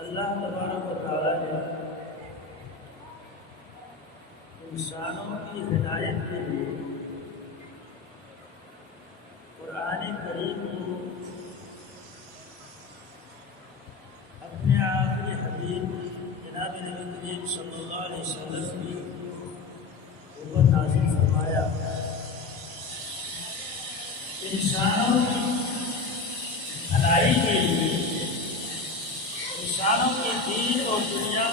اللہ تبارک و تعالیٰ نے انسانوں کی ہدایت کے لیے قرآن کریم کو اپنے آخری حبیب جناب نبی کریم صلی اللہ علیہ وسلم کی اوپر نازل فرمایا۔ انسانوں کی بھلائی کے لیے، انسانوں کے دین اور دنیا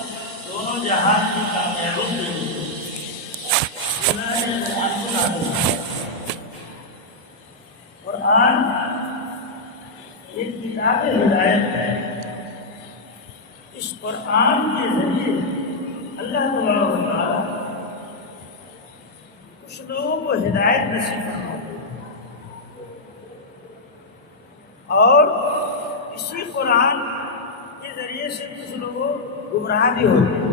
دونوں جہان کی کامیابی کے لیے قرآن ایک کتاب ہدایت ہے۔ اس قرآن کے ذریعے اللہ تبارک و تعالیٰ کچھ لوگوں کو ہدایت نصیب فرماتے ہیں اور اسی قرآن کے ذریعے سے کچھ لوگ گمراہ بھی ہوتے ہیں۔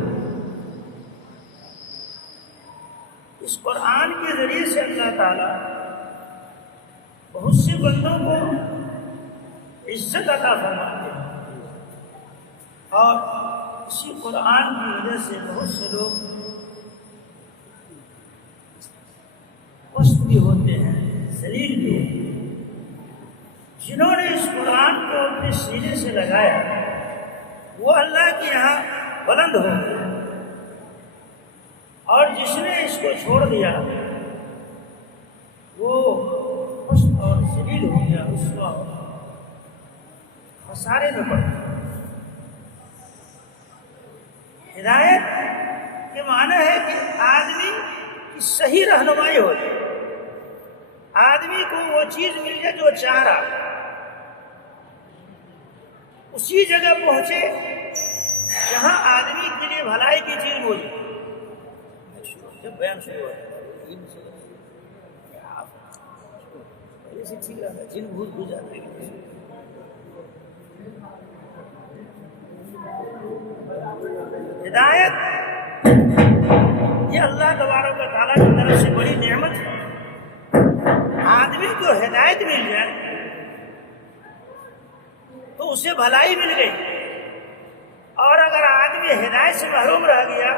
اس قرآن کے ذریعے سے اللہ تعالیٰ بہت سے بندوں کو عزت عطا فرماتے ہیں اور اسی قرآن کی وجہ سے بہت سے لوگ پست بھی ہوتے ہیں، ذلیل بھی ہوتے ہیں۔ جنہوں نے اس قرآن کو اپنے سینے سے لگایا وہ اللہ کے یہاں بلند ہو گئے، اور جس نے اس کو چھوڑ دیا وہ پست اور ذلیل ہو گیا، اس کو خسارے میں پڑ گیا۔ ہدایت کے معنی ہے کہ آدمی کی صحیح رہنمائی ہو جائے، آدمی کو وہ چیز مل جائے جو چاہ رہا، اسی جگہ پہنچے جہاں آدمی کے لیے بھلائی کی چیز موجود۔ جب بیان شروع ہوا پہلے سے ٹھیک رہا تھا، جن بھول جاتا ہے۔ ہدایت یہ اللہ تبارک و تعالیٰ کی طرف سے بڑی نعمت ہے۔ آدمی کو ہدایت مل جائے تو اسے بھلائی مل گئی، اور اگر آدمی ہدایت سے محروم رہ گیا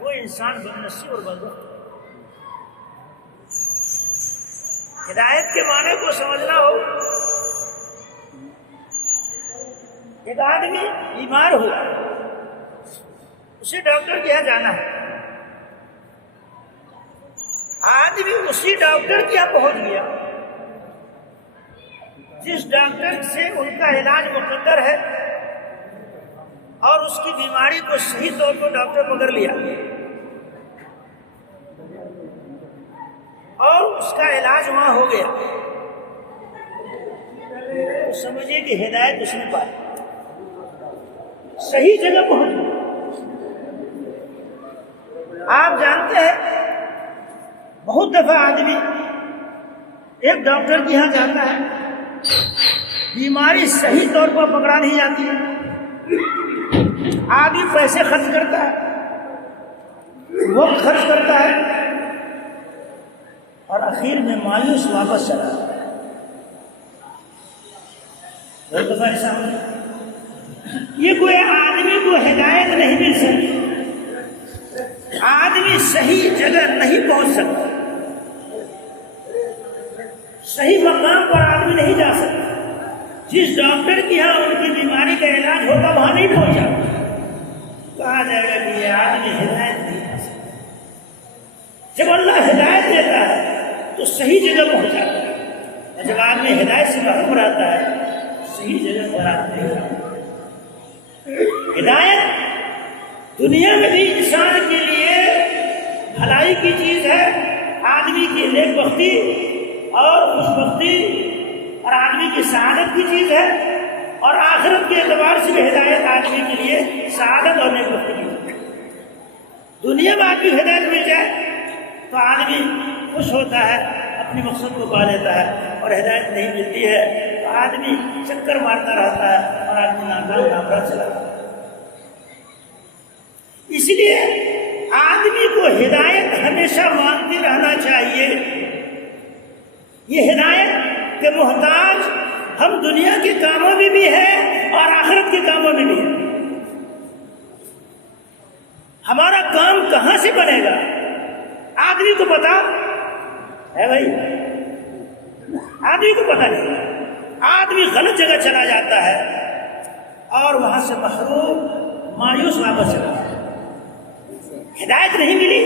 وہ انسان بدنصیب اور بدبخت۔ ہدایت کے معنی کو سمجھنا ہو، ایک آدمی بیمار ہوا، اسے ڈاکٹر کے یہاں جانا ہے، آدمی اسی ڈاکٹر کے یہاں پہنچ گیا جس ڈاکٹر سے ان کا علاج مقدر ہے، اور اس کی بیماری کو صحیح طور پر ڈاکٹر پکڑ لیا اور اس کا علاج وہاں ہو گیا، تو سمجھیے کہ ہدایت اس نے پائی، صحیح جگہ پہنچ گئی۔ آپ جانتے ہیں بہت دفعہ آدمی ایک ڈاکٹر کے یہاں جاتا ہے، بیماری صحیح طور پر پکڑا نہیں جاتی ہے، آدمی پیسے خرچ کرتا ہے، وقت خرچ کرتا ہے، اور آخر میں مایوس واپس چلا جاتا ہے۔ بہت دفعہ ایسا ہوتا، یہ کوئی آدمی کو ہدایت نہیں مل سکتی، آدمی صحیح جگہ نہیں پہنچ سکتا، صحیح مقام پر آدمی نہیں جا سکتا، جس ڈاکٹر کے یہاں ان کی بیماری کا علاج ہوگا وہاں نہیں پہنچا، کہا جائے گا کہ یہ آدمی ہدایت نہیں پا سکتا۔ جب اللہ ہدایت دیتا ہے تو صحیح جگہ پہنچاتا ہے، اور جب آدمی ہدایت سے محروم رہتا ہے صحیح جگہ پر آدمی نہیں جاتا۔ ہدایت دنیا میں بھی انسان کے لیے بھلائی کی چیز ہے، آدمی کی نیک بختی اور خوش بختی اور آدمی کی سعادت کی چیز ہے، اور آخرت کے اعتبار سے بھی ہدایت آدمی کے لیے سعادت اور نیک بختی کی چیز ہے۔ دنیا میں آدمی ہدایت مل جائے تو آدمی خوش ہوتا ہے، اپنے مقصد کو پا لیتا ہے، اور ہدایت نہیں ملتی ہے تو آدمی چکر مارتا رہتا ہے اور آدمی ناکام چلا جاتا ہے۔ اس لیے آدمی کو ہدایت ہمیشہ مانگتے رہنا چاہیے۔ یہ ہدایت کے محتاج ہم دنیا کے کاموں میں بھی ہیں اور آخرت کے کاموں میں بھی ہیں۔ کام کہاں سے بنے گا؟ آدمی کو پتا ہے بھائی؟ آدمی کو پتا نہیں. آدمی غلط جگہ چلا جاتا ہے اور وہاں سے محروم مایوس واپس چلا جاتا ہے. ہدایت نہیں ملی،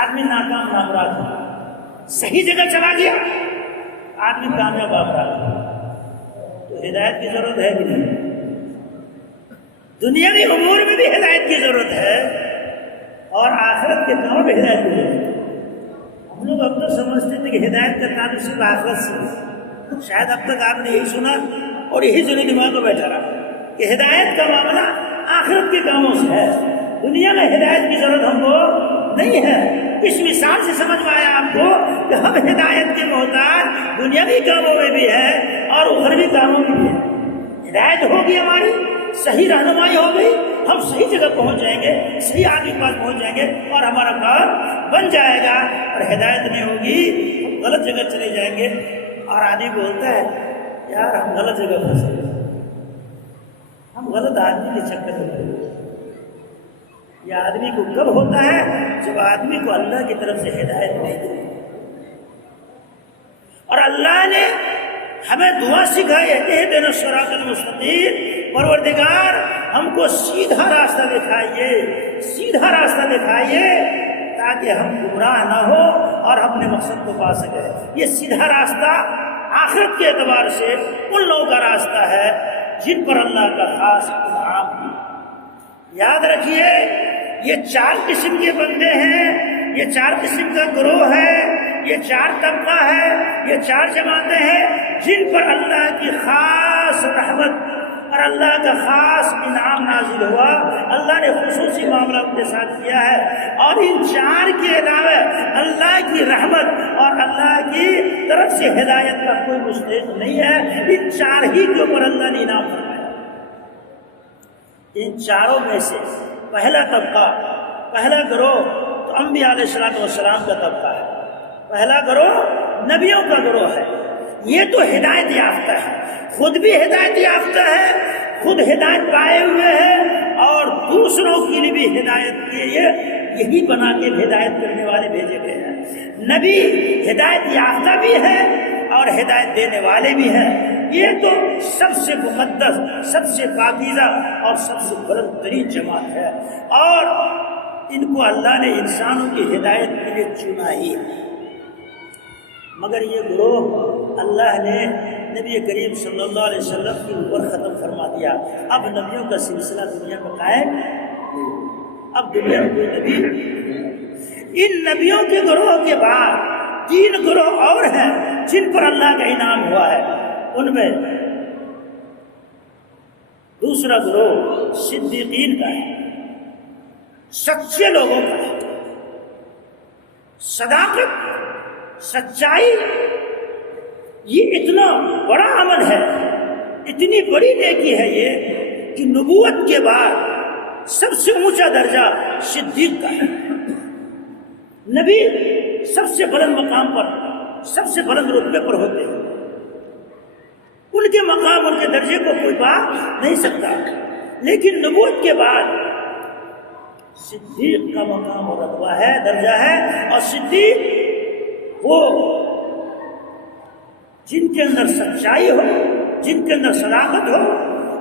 آدمی ناکام نامراد ہو. صحیح جگہ چلا گیا، آدمی کامیاب افراد ہو. تو ہدایت کی ضرورت ہے بھی نہیں. دنیاوی امور میں بھی ہدایت کی ضرورت ہے اور آخرت کے کاموں میں ہدایت کی ضرورت ہے. ہم لوگ اب تو سمجھتے تھے کہ ہدایت کا تعلق صرف آخرت سے. شاید اب تک آپ نے یہی سنا اور یہی ذہنی دماغ میں بیٹھا رہا کہ ہدایت کا معاملہ آخرت کے کاموں سے ہے. دنیا میں ہدایت کی ضرورت ہم کو نہیں ہے. اس مثال سے سمجھ میں آیا آپ کو کہ ہم ہدایت کے محتاج دنیاوی کاموں میں بھی ہے اور اخروی کاموں میں بھی ہے. ہدایت ہوگی ہماری، صحیح رہنمائی ہو گئی، ہم صحیح جگہ پہنچ جائیں گے، صحیح آدمی کے پاس پہنچ جائیں گے اور ہمارا کام بن جائے گا. اور ہدایت نہیں ہوگی، ہم غلط جگہ چلے جائیں گے اور آدمی بولتا ہے یار ہم غلط جگہ پھنسے، ہم غلط آدمی کے چکر میں پڑے. یہ آدمی کو کب ہوتا ہے؟ جب آدمی کو اللہ کی طرف سے ہدایت نہیں دی. اور اللہ نے ہمیں دعا سکھائی ہے، اہدنا الصراط المستقیم، پروردگار ہم کو سیدھا راستہ دکھائیے، سیدھا راستہ دکھائیے تاکہ ہم گمراہ نہ ہو اور اپنے مقصد کو پا سکے. یہ سیدھا راستہ آخرت کے اعتبار سے ان لوگوں کا راستہ ہے جن پر اللہ کا خاص انعام ہے. یاد رکھیے یہ 4 قسم کے بندے ہیں، یہ 4 قسم کا گروہ ہے، یہ 4 طبقہ ہے، یہ 4 جماعتیں ہیں جن پر اللہ کی خاص رحمت اور اللہ کا خاص انعام نازل ہوا. اللہ نے خصوصی معاملہ ان کے ساتھ کیا ہے. اور ان 4 کے علاوہ اللہ کی رحمت اور اللہ کی طرف سے ہدایت کا کوئی مستحق نہیں ہے. ان 4 ہی کے اوپر اللہ نے انعام فرمایا. ان 4 میں سے پہلا طبقہ، پہلا گروہ تو انبیاء علیہ السلام کا طبقہ ہے. پہلا گروہ نبیوں کا گروہ ہے. یہ تو ہدایت یافتہ ہے، خود بھی ہدایت یافتہ ہے، خود ہدایت پائے ہوئے ہیں اور دوسروں کے لیے بھی ہدایت کے یہی بنا کے ہدایت کرنے والے بھیجے گئے ہیں. نبی ہدایت یافتہ بھی ہے اور ہدایت دینے والے بھی ہیں. یہ تو سب سے مقدس، سب سے پاکیزہ اور سب سے بلند ترین جماعت ہے اور ان کو اللہ نے انسانوں کی ہدایت کے لیے چنا ہی. مگر یہ گروہ اللہ نے نبی کریم صلی اللہ علیہ وسلم کے اوپر ختم فرما دیا. اب نبیوں کا سلسلہ دنیا میں قائم نہیں. اب دنیا میں کوئی نبی. ان نبیوں کے گروہ کے بعد 3 گروہ اور ہیں جن پر اللہ کا انعام ہوا ہے. ان میں دوسرا گروہ صدیقین کا ہے، سچے لوگوں کا ہے. صداقت، سچائی یہ اتنا بڑا عمل ہے، اتنی بڑی نیکی ہے یہ کہ نبوت کے بعد سب سے اونچا درجہ صدیق کا ہے. نبی سب سے بلند مقام پر، سب سے بلند رتبے پر ہوتے ہیں. ان کے مقام، ان کے درجے کو کوئی پا نہیں سکتا. لیکن نبوت کے بعد صدیق کا مقام اور رتبہ ہے، درجہ ہے. اور صدیق وہ جن کے اندر سچائی ہو، جن کے اندر صداقت ہو،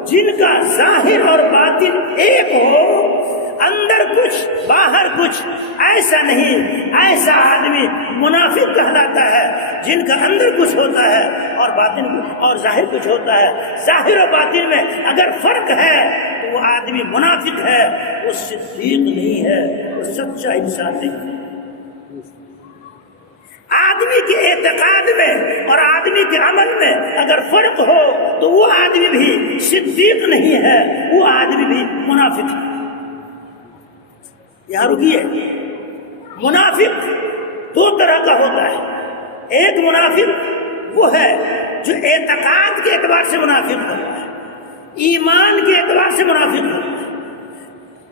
جن کا ظاہر اور باطن ایک ہو، اندر کچھ باہر کچھ. ایسا نہیں، ایسا آدمی منافق کہلاتا ہے جن کا اندر کچھ ہوتا ہے اور باطن اور ظاہر کچھ ہوتا ہے. ظاہر اور باطن میں اگر فرق ہے تو وہ آدمی منافق ہے، وہ صدیق نہیں ہے، وہ سچا انسان نہیں ہے. آدمی کے اعتقاد میں اور آدمی کے عمل میں اگر فرق ہو تو وہ آدمی بھی صدیق نہیں ہے، وہ آدمی بھی منافق ہے. یہاں رکیے. منافق 2 طرح کا ہوتا ہے. ایک منافق وہ ہے جو اعتقاد کے اعتبار سے منافق ہوتا ہے، ایمان کے اعتبار سے منافق ہوتا ہے.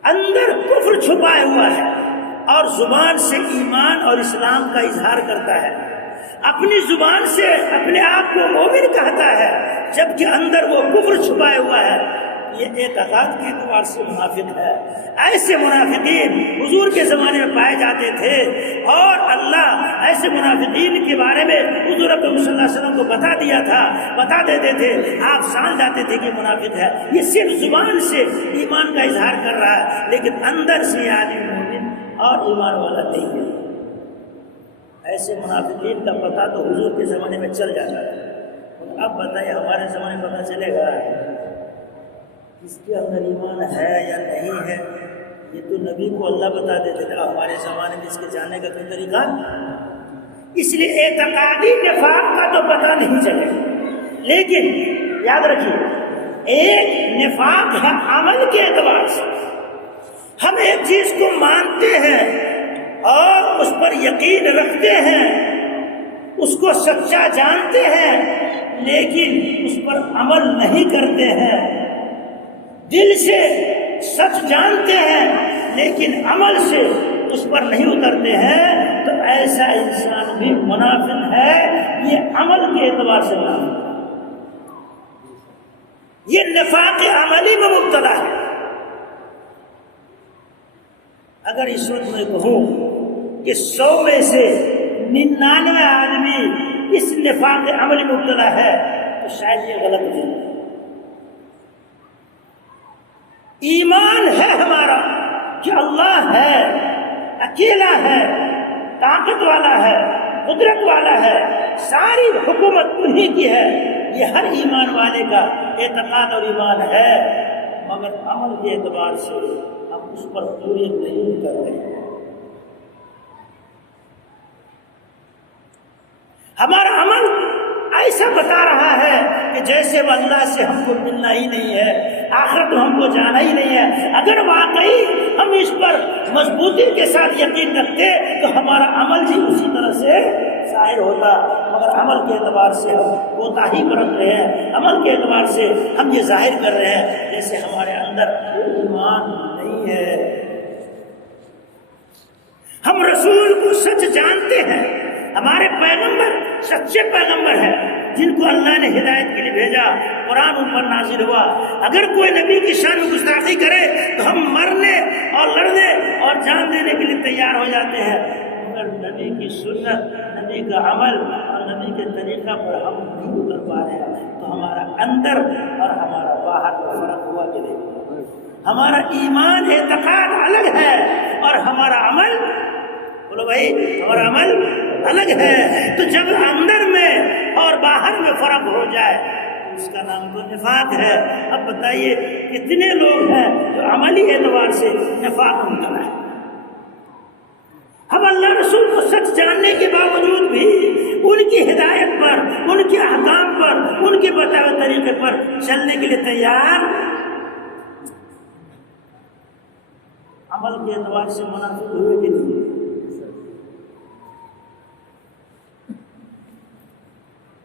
اندر کفر چھپائے ہوا ہے اور زبان سے ایمان اور اسلام کا اظہار کرتا ہے. اپنی زبان سے اپنے آپ کو مومن کہتا ہے جبکہ اندر وہ کفر چھپائے ہوا ہے. یہ اعتقاد کے اعتبار سے منافق ہے۔ ایسے منافقین حضور کے زمانے میں پائے جاتے تھے، اور اللہ ایسے منافقین کے بارے میں حضور اکرم صلی اللہ علیہ وسلم کو بتا دیا تھا، بتا دیتے تھے، آپ جان جاتے تھے کہ منافق ہے۔ یہ صرف زبان سے ایمان کا اظہار کر رہا ہے، لیکن اندر سے یہ آدمی مومن اور ایمان والا نہیں ہے۔ ایسے منافقین کا پتہ تو حضور کے زمانے میں چل جاتا تھا۔ اب بتائیے ہمارے زمانے میں پتہ چلے گا کس کے اندر ایمان ہے یا نہیں ہے؟ یہ تو نبی کو اللہ بتا دیتے تھے، ہمارے زمانے میں اس کے جاننے کا کوئی طریقہ، اس لیے اعتقادی نفاق کا تو پتہ نہیں چلے۔ لیکن یاد رکھیے، ایک نفاق ہے عمل کے اعتبار سے، ہم ایک چیز کو مانتے ہیں اور اس پر یقین رکھتے ہیں، اس کو سچا جانتے ہیں، لیکن اس پر عمل نہیں کرتے ہیں۔ دل سے سچ جانتے ہیں لیکن عمل سے اس پر نہیں اترتے ہیں، تو ایسا انسان بھی منافق ہے۔ یہ عمل کے اعتبار سے منافق ہے، یہ نفاق عملی میں مبتلا ہے۔ اگر اس وقت میں کہوں کہ 100 میں سے 99 آدمی اس نفاق عملی میں مبتلا ہے تو شاید یہ غلط ہے۔ ایمان ہے ہمارا کہ اللہ ہے، اکیلا ہے، طاقت والا ہے، قدرت والا ہے، ساری حکومت انہی کی ہے، یہ ہر ایمان والے کا اعتقاد اور ایمان ہے، مگر عمل کے اعتبار سے ہم اس پر پوری نہیں کر رہے ہیں۔ ہمارا عمل ایسا بتا رہا ہے کہ جیسے وہ اللہ سے ہم کو ملنا ہی نہیں ہے، آخرت ہم کو جانا ہی نہیں ہے۔ اگر واقعی ہم اس پر مضبوطی کے ساتھ یقین رکھتے تو ہمارا عمل بھی اسی طرح سے ظاہر ہوتا، مگر عمل کے اعتبار سے ہم کوتاہی برت رہے ہیں، عمل کے اعتبار سے ہم یہ ظاہر کر رہے ہیں جیسے ہمارے اندر ایمان نہیں ہے۔ ہم رسول کو سچ جانتے ہیں، ہمارے پیغمبر سچے پیغمبر ہیں جن کو اللہ نے ہدایت کے لیے بھیجا، قرآن ان پر نازل ہوا۔ اگر کوئی نبی کی شان میں گستاخی کرے تو ہم مرنے اور لڑنے اور جان دینے کے لیے تیار ہو جاتے ہیں، مگر نبی کی سنت، نبی کا عمل اور نبی کے طریقہ پر ہم نہیں اتر پا رہے ہیں، تو ہمارا اندر اور ہمارا باہر کا فرق ہوا کہ نہیں؟ ہمارا ایمان اعتقاد الگ ہے اور ہمارا عمل، بولو بھائی، ہمارا عمل الگ ہے۔ تو جب اندر میں اور باہر میں فرق ہو جائے تو اس کا نام تو نفاق ہے۔ اب بتائیے کتنے لوگ ہیں جو عملی اعتبار سے نفاق مبتلا ہے؟ ہم اللہ رسول کو سچ جاننے کے باوجود بھی ان کی ہدایت پر، ان کے احکام پر، ان کے بتائے ہوئے طریقے پر چلنے کے لیے تیار، عمل کے اعتبار سے منافق ہوئے کہ نہیں؟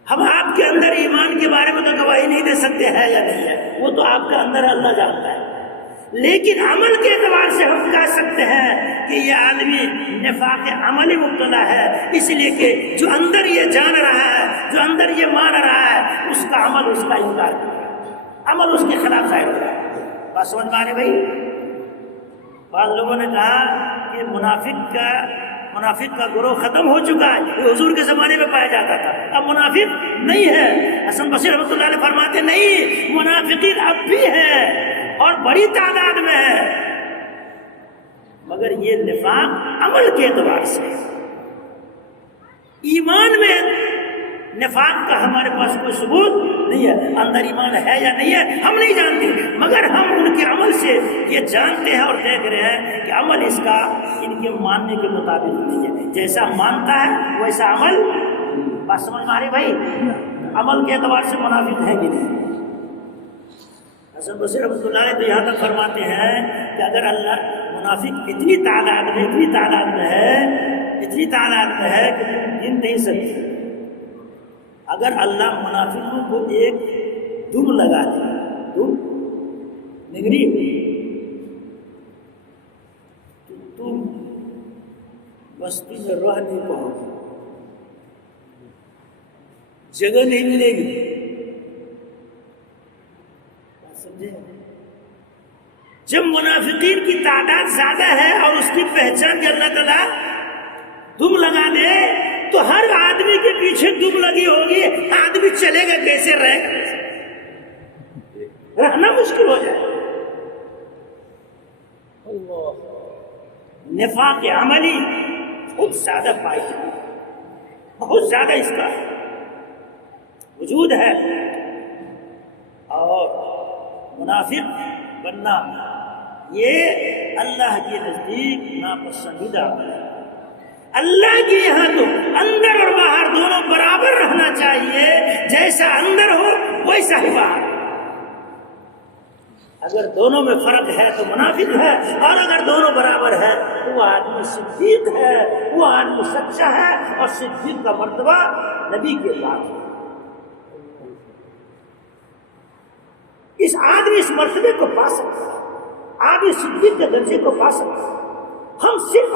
ہم آپ کے اندر ایمان کے بارے میں تو گواہی نہیں دے سکتے ہے یا نہیں ہے، وہ تو آپ کا اندر اللہ جانتا ہے، لیکن عمل کے اعتبار سے ہم کہہ سکتے ہیں کہ یہ آدمی نفاق عملی مبتلا ہے، اس لیے کہ جو اندر یہ جان رہا ہے، جو اندر یہ مان رہا ہے، اس کا عمل اس کا انکار کر رہا ہے، عمل اس کے خلاف ظاہر ہو رہا ہے۔ بات سمجھ میں آ رہی بھائی؟ بعض لوگوں نے کہا کہ منافق کا گروہ ختم ہو چکا ہے، یہ حضور کے زمانے میں پایا جاتا تھا، اب منافق نہیں ہے۔ حسن بصری رحمۃ اللہ علیہ فرماتے نہیں، منافقین اب بھی ہیں اور بڑی تعداد میں ہے، مگر یہ نفاق عمل کے اعتبار سے، ایمان میں نفاق کا ہمارے پاس کوئی ثبوت نہیں ہے۔ اندر ایمان ہے یا نہیں ہے ہم نہیں جانتے، مگر ہم ان کے عمل سے یہ جانتے ہیں اور دیکھ رہے ہیں کہ عمل اس کا ان کے ماننے کے مطابق نہیں ہے، جیسا مانتا ہے ویسا عمل۔ بات سمجھ میں آ رہی بھائی؟ عمل کے اعتبار سے منافق ہے کہ نہیں؟ حسن بصری رحمۃ اللہ علیہ تو یہاں تک فرماتے ہیں کہ اگر اللہ منافق اتنی تعداد میں ہے کہ تم گن نہیں سکتے، اگر اللہ منافقوں کو ایک دم لگا دے، دم نگری، تو تم بستی میں رہ نہیں پاؤ گے، جگہ نہیں ملے گی، سمجھے؟ جب منافقین کی تعداد زیادہ ہے اور اس کی پہچان کے اللہ تعالیٰ دم لگا دے تو ہر آدمی کے پیچھے دم لگی ہوگی، آدمی چلے گا کیسے، رہنا مشکل ہو جائے۔ نفاق عملی بہت زیادہ پائی جائے، بہت زیادہ اس کا وجود ہے، اور منافق بننا یہ اللہ کے نزدیک ناپسندیدہ ہے۔ اللہ کے یہاں تو اندر اور باہر دونوں برابر رہنا چاہیے، جیسا اندر ہو ویسا ہی باہر۔ اگر دونوں میں فرق ہے تو منافق ہے، اور اگر دونوں برابر ہے تو وہ آدمی صدیق ہے، وہ آدمی سچا ہے، اور صدیق کا مرتبہ نبی کے بعد ہے۔ اس آدمی اس مرتبے کو پا سکتا ہے، آدمی صدیق کے درجے کو پا سکتا ہے۔ ہم صرف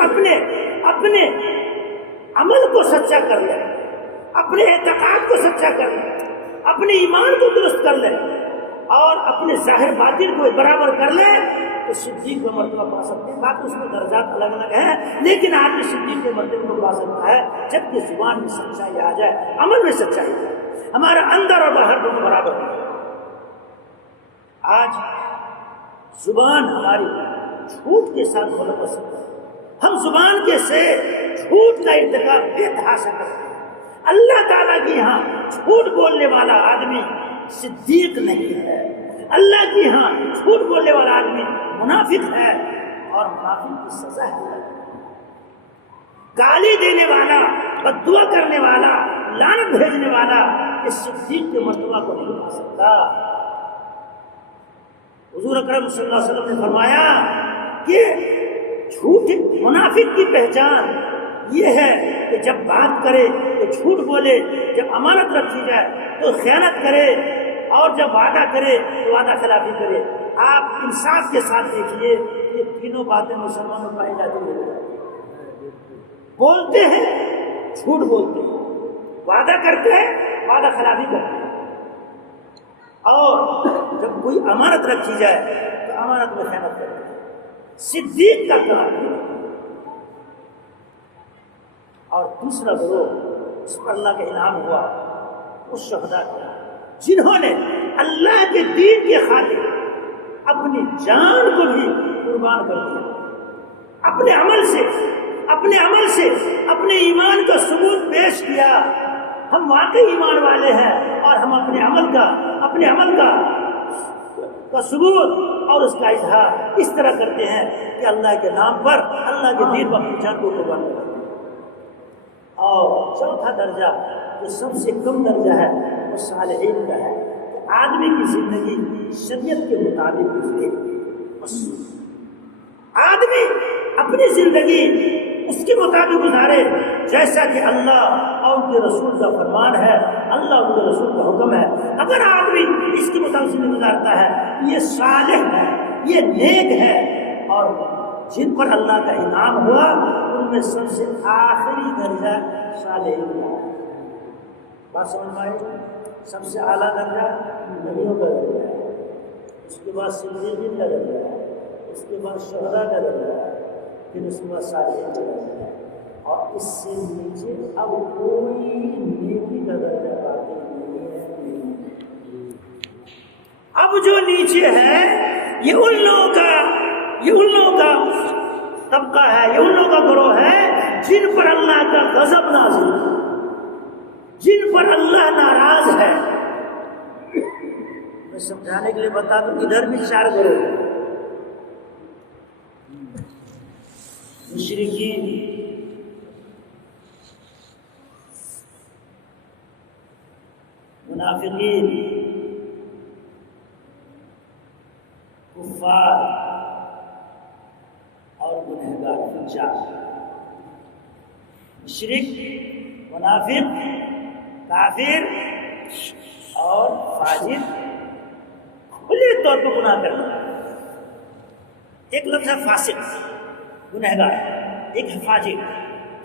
اپنے عمل کو سچا کر لیں، اپنے اعتقاد کو سچا کر لیں، اپنے ایمان کو درست کر لیں، اور اپنے ظاہر باطن کو برابر کر لیں تو صدیق کا مرتبہ پا سکتے ہیں۔ باقی اس میں درجات الگ الگ ہیں، لیکن آدمی صدیق کے مرتبے کو پا سکتا ہے جبکہ زبان میں سچائی آ جائے، عمل میں سچائی آ جائے، ہمارا اندر اور باہر دونوں برابر ہے۔ آج زبان ہماری جھوٹ کے ساتھ ملوث ہے، ہم زبان کے سے جھوٹ کا ارتکاب بے تحاشا کرتے ہیں۔ اللہ تعالیٰ کے یہاں جھوٹ بولنے والا آدمی صدیق نہیں ہے، اللہ کے یہاں جھوٹ بولنے والا آدمی منافق ہے، اور منافق کی سزا ہے۔ گالی دینے والا، بددعا کرنے والا، لعنت بھیجنے والا اس صدیق کے مرتبہ کو نہیں پا سکتا۔ حضور اکرم صلی اللہ علیہ وسلم نے فرمایا کہ جھوٹ منافق کی پہچان یہ ہے کہ جب بات کرے تو جھوٹ بولے، جب امانت رکھی جائے تو خیانت کرے، اور جب وعدہ کرے تو وعدہ خلافی کرے۔ آپ انصاف کے ساتھ دیکھیے، یہ تینوں باتیں مسلمانوں پائی جاتی ہیں۔ بولتے ہیں، جھوٹ بولتے ہیں، وعدہ کرتے ہیں، وعدہ خلافی کرتے ہیں، اور جب کوئی امانت رکھی جائے تو امانت میں خیانت کرتے ہیں۔ صدیق کا کام، اور دوسرا گروہ اس پر اللہ کا انعام ہوا اس شہداء کا جنہوں نے اللہ کے دین کے خاطر اپنی جان کو بھی قربان کر دیا، اپنے عمل سے اپنے ایمان کا ثبوت پیش کیا۔ ہم واقعی ایمان والے ہیں، اور ہم اپنے عمل کا ثبوت اور اس کا اظہار اس طرح کرتے ہیں کہ اللہ کے نام پر، اللہ کے دین پر اپنی جان کو قربان کرتے ہیں۔ اور چوتھا درجہ جو سب سے کم درجہ ہے وہ صالحین کا ہے، آدمی کی زندگی شریعت کے مطابق گزرے، آدمی اپنی زندگی اس کے مطابق گزارے جیسا کہ اللہ اور ان کے رسول کا فرمان ہے، اللہ اور ان کے رسول کا حکم ہے۔ اگر آدمی اس کے مطابق زندگی گزارتا ہے یہ صالح ہے، یہ نیک ہے، اور جن پر اللہ کا انعام ہوا ان میں سب سے آخری درجہ صالحین کا ہے۔ بات سمجھ میں آئی؟ سب سے اعلیٰ درجہ نبیوں کا درجہ ہے، اس کے بعد صدیقین کا درجہ ہے، اس کے بعد شہداء کا درجہ ہے، پھر اس کے بعد صالحین کا درجہ ہے، اور اس سے نیچے اب کوئی نیکی کا درجہ باقی نہیں ہے۔ اب جو نیچے ہے یہ ان لوگوں کا طبقہ ہے، یہ ان لوگوں کا گروہ ہے جن پر اللہ کا غضب نازل ہے، جن پر اللہ ناراض ہے۔ میں سمجھانے کے لیے بتا دوں، ادھر بھی 4 گروہ ہیں، مشرکین، منافقین، کفار اور گنہگار۔ 4 مشرک، منافق، کافر اور فاجر، کھلے طور پر گناہ کرنا۔ ایک لفظ ہے فاسق، گنہگار، ایک ہے فاجر،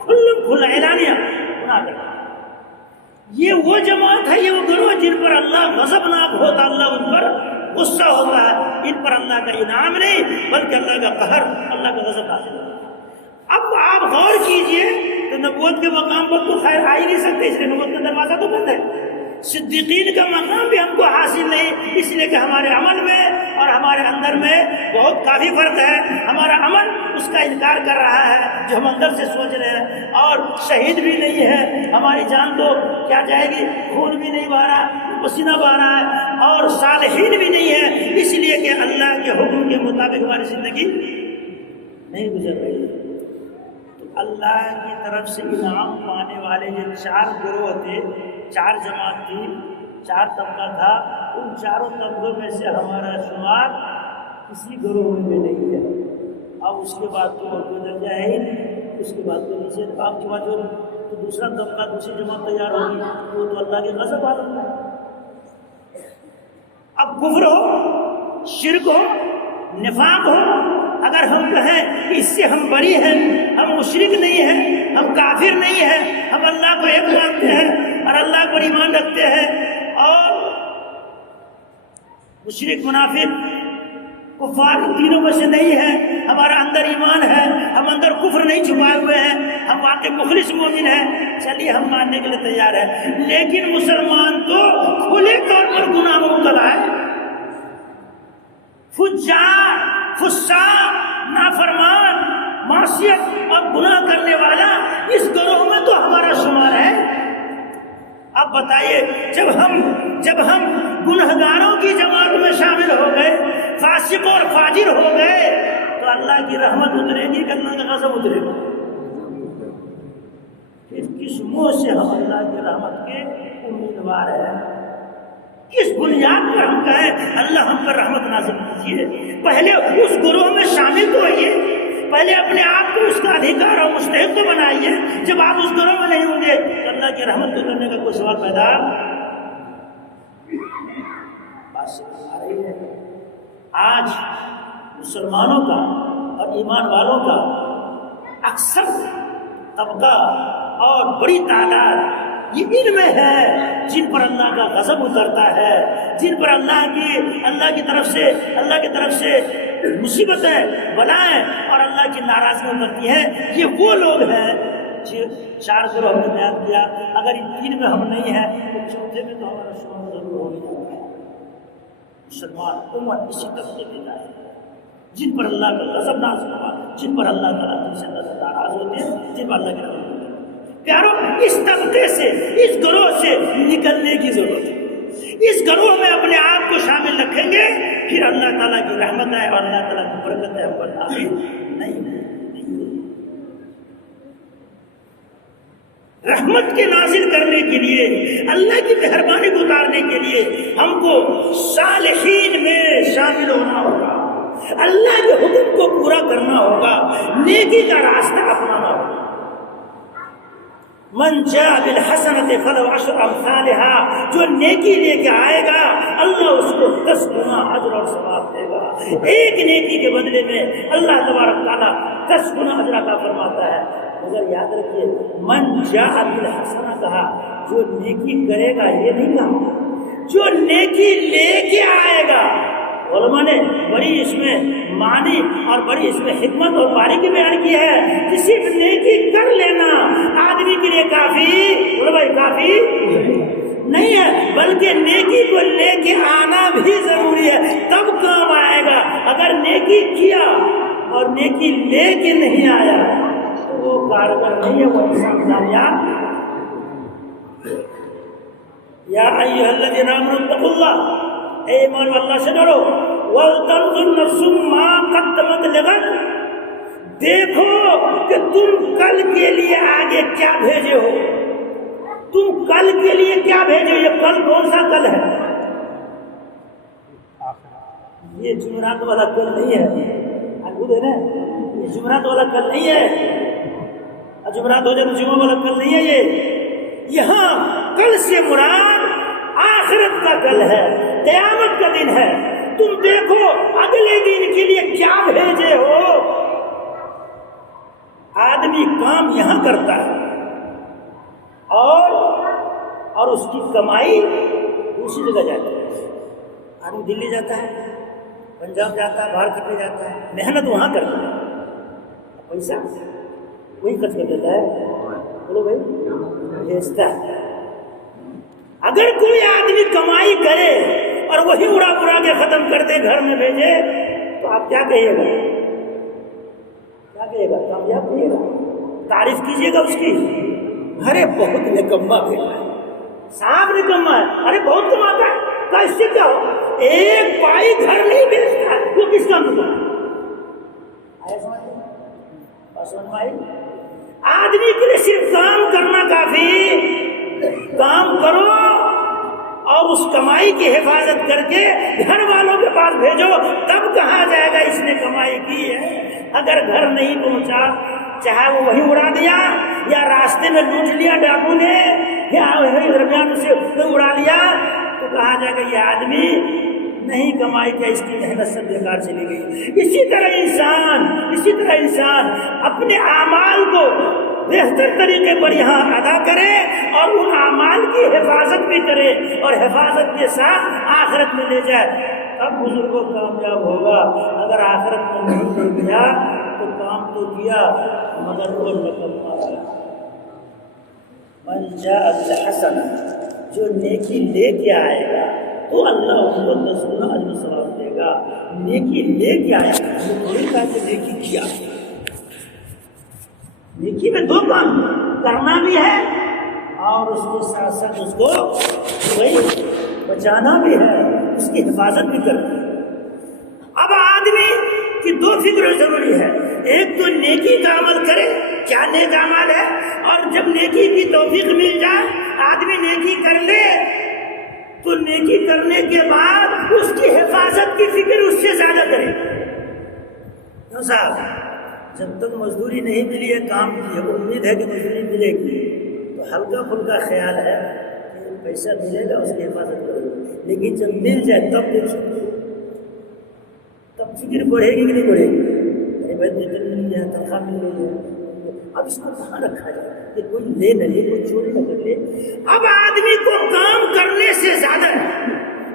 کھلا اعلانیہ گناہ کرنا۔ یہ وہ جماعت ہے، یہ وہ گروہ جن پر اللہ غضبناک ہوتا، اللہ ان پر غصہ ہوتا ہے، ان پر اللہ کا انعام نہیں بلکہ اللہ کا قہر، اللہ کا غضب حاصل ہوتا ہے۔ اب آپ غور کیجئے تو نبوت کے مقام پر تو خیر آ ہی نہیں سکتے، اس لیے نبوت کا دروازہ تو بند ہے۔ صدیقین کا مقام بھی ہم کو حاصل نہیں، اس لیے کہ ہمارے عمل میں اور ہمارے اندر میں بہت کافی فرق ہے۔ ہمارا عمل اس کا انکار کر رہا ہے جو ہم اندر سے سوچ رہے ہیں، اور شہید بھی نہیں ہے، ہماری جان تو کیا جائے گی، خون بھی نہیں بہہ رہا، پسینہ بہہ رہا ہے، اور صالحین بھی نہیں ہے، اس لیے کہ اللہ کے حکم کے مطابق ہماری زندگی نہیں گزر رہی ہے۔ اللہ کی طرف سے انعام پانے والے جو 4 گروہ تھے، 4 جماعت تھی، 4 طبقہ تھا، ان چاروں طبقوں میں سے ہمارا شمار کسی گروہ میں نہیں ہے۔ اب اس کے بعد تو کوئی درجہ ہے ہی نہیں، اس کے بعد تو نیچے آپ کے بعد جو دوسرا طبقہ دوسری جماعت تیار ہوگی وہ تو اللہ کے غضب والا ہے۔ اب کفر ہو، شرک ہو، نفاق ہو، اگر ہم کہیں اس سے ہم بری ہیں، ہم مشرک نہیں ہیں، ہم کافر نہیں ہیں، ہم اللہ کو ایک مانتے ہیں اور اللہ پر ایمان رکھتے ہیں، اور مشرک منافق کفار تینوں میں سے نہیں ہے، ہمارا اندر ایمان ہے، ہم اندر کفر نہیں چھپائے ہوئے ہیں، ہم واقعی مخلص مومن ہیں، چلیے ہم ماننے کے لیے تیار ہیں۔ لیکن مسلمان تو کھلے طور پر گناہ میں مبتلا ہے، فجار، فساق، نافرمان، معصیت اور گناہ کرنے والا، اس گروہ میں تو ہمارا شمار ہے۔ اب بتائیے جب ہم گنہگاروں کی جماعت میں شامل ہو گئے، فاسق اور فاجر ہو گئے، تو اللہ کی رحمت اترے گی کہ اللہ کا غضب اترے گا؟ پھر کس منہ سے ہم اللہ کی رحمت کے امیدوار ہیں؟ کس بنیاد پر ہم کہیں اللہ ہم پر رحمت نازل کیجیے؟ پہلے اس گروہ میں شامل تو ہوئیے، پہلے اپنے آپ کو اس کا ادھیکار اور مستحق تو بنائیے۔ جب آپ اس گروہ میں نہیں ہوں گے تو اللہ کی رحمت کو کرنے کا کوئی سوال پیدا بات سمجھ آ رہی ہے؟ آج مسلمانوں کا اور ایمان والوں کا اکثر طبقہ اور بڑی تعداد یہ ان میں ہے جن پر اللہ کا غضب اترتا ہے، جن پر اللہ کی طرف سے مصیبتیں، بلائیں اور اللہ کی ناراضگی اترتی ہے۔ یہ وہ لوگ ہیں جو 4 گروہ ہم نے بیان کیا، اگر ان 3 میں ہم نہیں ہیں تو چوتھے میں تو ہمارا شمار ضرور ہو جاتا ہے۔ مسلمان امت اسی طبقے میں جائے جن پر اللہ کا غضب نازل ہوا، جن پر اللہ تعالیٰ سے ناراض ہوتے ہیں، جن پر اللہ کے رحمت۔ پیارو، اس طبقے سے، اس گروہ سے نکلنے کی ضرورت ہے۔ اس گروہ میں اپنے آپ کو شامل رکھیں گے، پھر اللہ تعالیٰ کی رحمت ہے اور اللہ تعالیٰ کی برکت ہے ہم پر نازل نہیں ہے۔ رحمت کے نازل کرنے کے لیے، اللہ کی مہربانی کو اتارنے کے لیے ہم کو صالحین میں شامل ہونا ہوگا، اللہ کے حکم کو پورا کرنا ہوگا، نیکی کا راستہ اپنانا ہوگا۔ من جاء بالحسنۃ فلہ عشر امثالها، جو نیکی لے کے آئے گا اللہ اس کو 10 گنا اجر اور ثواب دے گا۔ ایک نیکی کے بدلے میں اللہ تبارک تعالیٰ 10 گنا اجر عطا فرماتا ہے۔ مگر یاد رکھیے، من جاء بالحسنہ کہا، جو نیکی کرے گا، یہ نہیں کہا جو نیکی لے کے آئے گا۔ علماء نے بڑی اس میں معنی اور بڑی اس میں حکمت اور باریکی بیان کی ہے کہ صرف نیکی کر لینا آدمی کے لیے کافی نہیں ہے، بلکہ نیکی کو لے کے آنا بھی ضروری ہے، تب کام آئے گا۔ اگر نیکی کیا اور نیکی لے کے نہیں آیا تو وہ کارگر نہیں ہے، وہ انسان کامیاب۔ یا ایھا الذین آمنوا اتقوا اللہ، اے ایمان واللہ سے ڈرو، وَلْتَنْظُرْ نَفْسٌ مَا قَدَّمَتْ لِغَدٍ، دیکھو کہ تم کل کے لیے آگے کیا بھیجے ہو، تم کل کے لیے کیا بھیجے ہو۔ یہ کل کون سا کل ہے؟ یہ جمعرات والا کل نہیں ہے، یہ جمعرات والا کل نہیں ہے، جمعرات ہو جائے تو جمعہ والا کل نہیں ہے۔ یہاں کل سے مراد آخرت کا کل ہے، قیامت کا دن ہے۔ تم دیکھو اگلے دن کے لیے کیا بھیجے ہو۔ آدمی کام یہاں کرتا ہے اور اس کی کمائی دوسری جگہ جاتی ہے۔ آدمی دلی جاتا ہے، پنجاب جاتا ہے، باہر کتنے جاتا ہے، محنت وہاں کرتا ہے، پیسہ وہی خرچ کر دیتا ہے، بولو بھائی بھیجتا ہے۔ اگر کوئی آدمی کمائی کرے اور وہی اڑا کے ختم کر دے، گھر میں بھیجے، تو آپ کیا کہیے گا؟ کیا کہیے گا؟ کامیاب کہیے گا؟ تعریف کیجیے گا اس کی؟ ارے بہت نکما ہے، صاحب نکما ہے، ارے بہت کماتا ہے، اس سے کیا ہوگا؟ ایک پائی گھر نہیں بیچتا، وہ کس کام کا؟ آدمی کے لیے صرف کام کرنا کافی، کام کرو اور اس کمائی کی حفاظت کر کے گھر والوں کے پاس بھیجو، تب کہا جائے گا اس نے کمائی کی ہے۔ اگر گھر نہیں پہنچا، چاہے وہ وہی اڑا دیا یا راستے میں لوٹ لیا ڈاکو نے یا وہی درمیان سے اڑا لیا، تو کہا جائے گا یہ آدمی نہیں کمائی کیا، اس کی محنت سب بیکار چلی گئی۔ اسی طرح انسان اپنے اعمال کو بہتر طریقے پر یہاں ادا کرے اور ان اعمال کی حفاظت بھی کرے اور حفاظت کے ساتھ آخرت میں لے جائے، تب بزرگوں کامیاب ہوگا۔ اگر آخرت میں نہیں لے گیا تو کام تو کیا مگر وہ نکما ہے۔ من جاء بالحسنہ، جو نیکی لے کے آئے گا تو اللہ اس کو 10 گنا اجر ثواب دے گا۔ نیکی لے کے آیا، وہ تھوڑی کہا کہ نیکی کیا۔ نیکی میں 2 کام کرنا بھی ہے اور اس کے ساتھ ساتھ اس کو بچانا بھی ہے، اس کی حفاظت بھی کرنا ہے۔ اب آدمی کی 2 فکر ضروری ہے، ایک تو نیکی کا عمل کرے، کیا نیک عمل ہے، اور جب نیکی کی توفیق مل جائے، آدمی نیکی کر لے تو نیکی کرنے کے بعد اس کی حفاظت کی فکر اس سے زیادہ کرے۔ کیوں صاحب؟ جب تک مزدوری نہیں ملی ہے کام کی ہے، امید ہے کہ مزدوری ملے گی، تو ہلکا پھلکا خیال ہے کہ پیسہ ملے گا، اس کی حفاظت کرے گی، لیکن جب مل جائے تب تب فکر بڑھے گی کہ نہیں بڑھے گی؟ ارے بھائی ویتن مل گیا، تنخواہ مل گئی ہے، اب اس کو کہاں رکھا جائے کہ کوئی لے نہ لے، کوئی چوری نہ کر لے۔ اب آدمی کو کام کرنے سے زیادہ،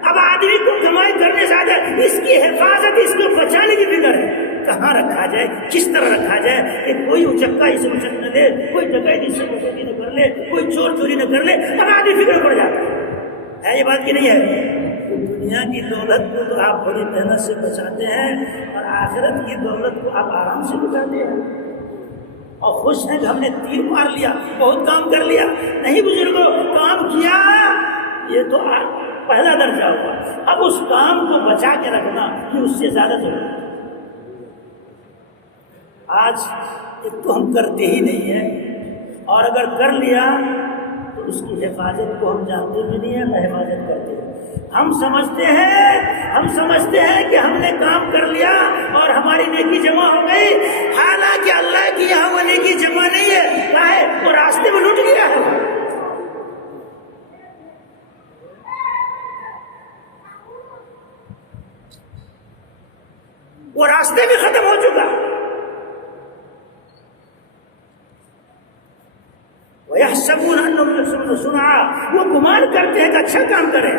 اب آدمی کو کمائی کرنے سے زیادہ اس کی حفاظت، اس کو بچانے کی فکر ہے، کہاں رکھا جائے، کس طرح رکھا جائے کہ کوئی اچکا اسے اچک نہ لے، کوئی ڈکیتی سے ڈکیتی نہ کر لے، کوئی چور چوری نہ کر لے۔ اب آدمی فکر پڑ جاتا ہے، یہ بات کی نہیں ہے؟ دنیا کی دولت کو تو آپ بڑی محنت سے بچاتے ہیں اور آخرت کی دولت کو آپ آرام سے بچاتے ہیں اور خوش ہیں کہ ہم نے تیر مار لیا، بہت کام کر لیا۔ نہیں بزرگوں، کام کیا یہ تو پہلا درجہ ہوا، اب اس کام کو بچا کے رکھنا یہ اس سے زیادہ ضروری ہے۔ آج ایک تو ہم کرتے ہی نہیں ہیں، اور اگر کر لیا تو اس کی حفاظت کو ہم جانتے بھی نہیں ہیں، نہ حفاظت کرتے ہیں۔ ہم سمجھتے ہیں کہ ہم نے کام کر لیا اور ہماری نیکی جمع ہو گئی، حالانکہ اللہ کی یہاں وہ نیکی جمع نہیں ہے، کیا ہے؟ وہ راستے میں لٹ گیا ہے، وہ راستے میں ختم ہو چکا۔ وَيَحْسَبُونَ أَنَّهُمْ يُحْسِنُونَ صُنْعًا، وہ گمان کرتے ہیں کہ اچھا کام کریں،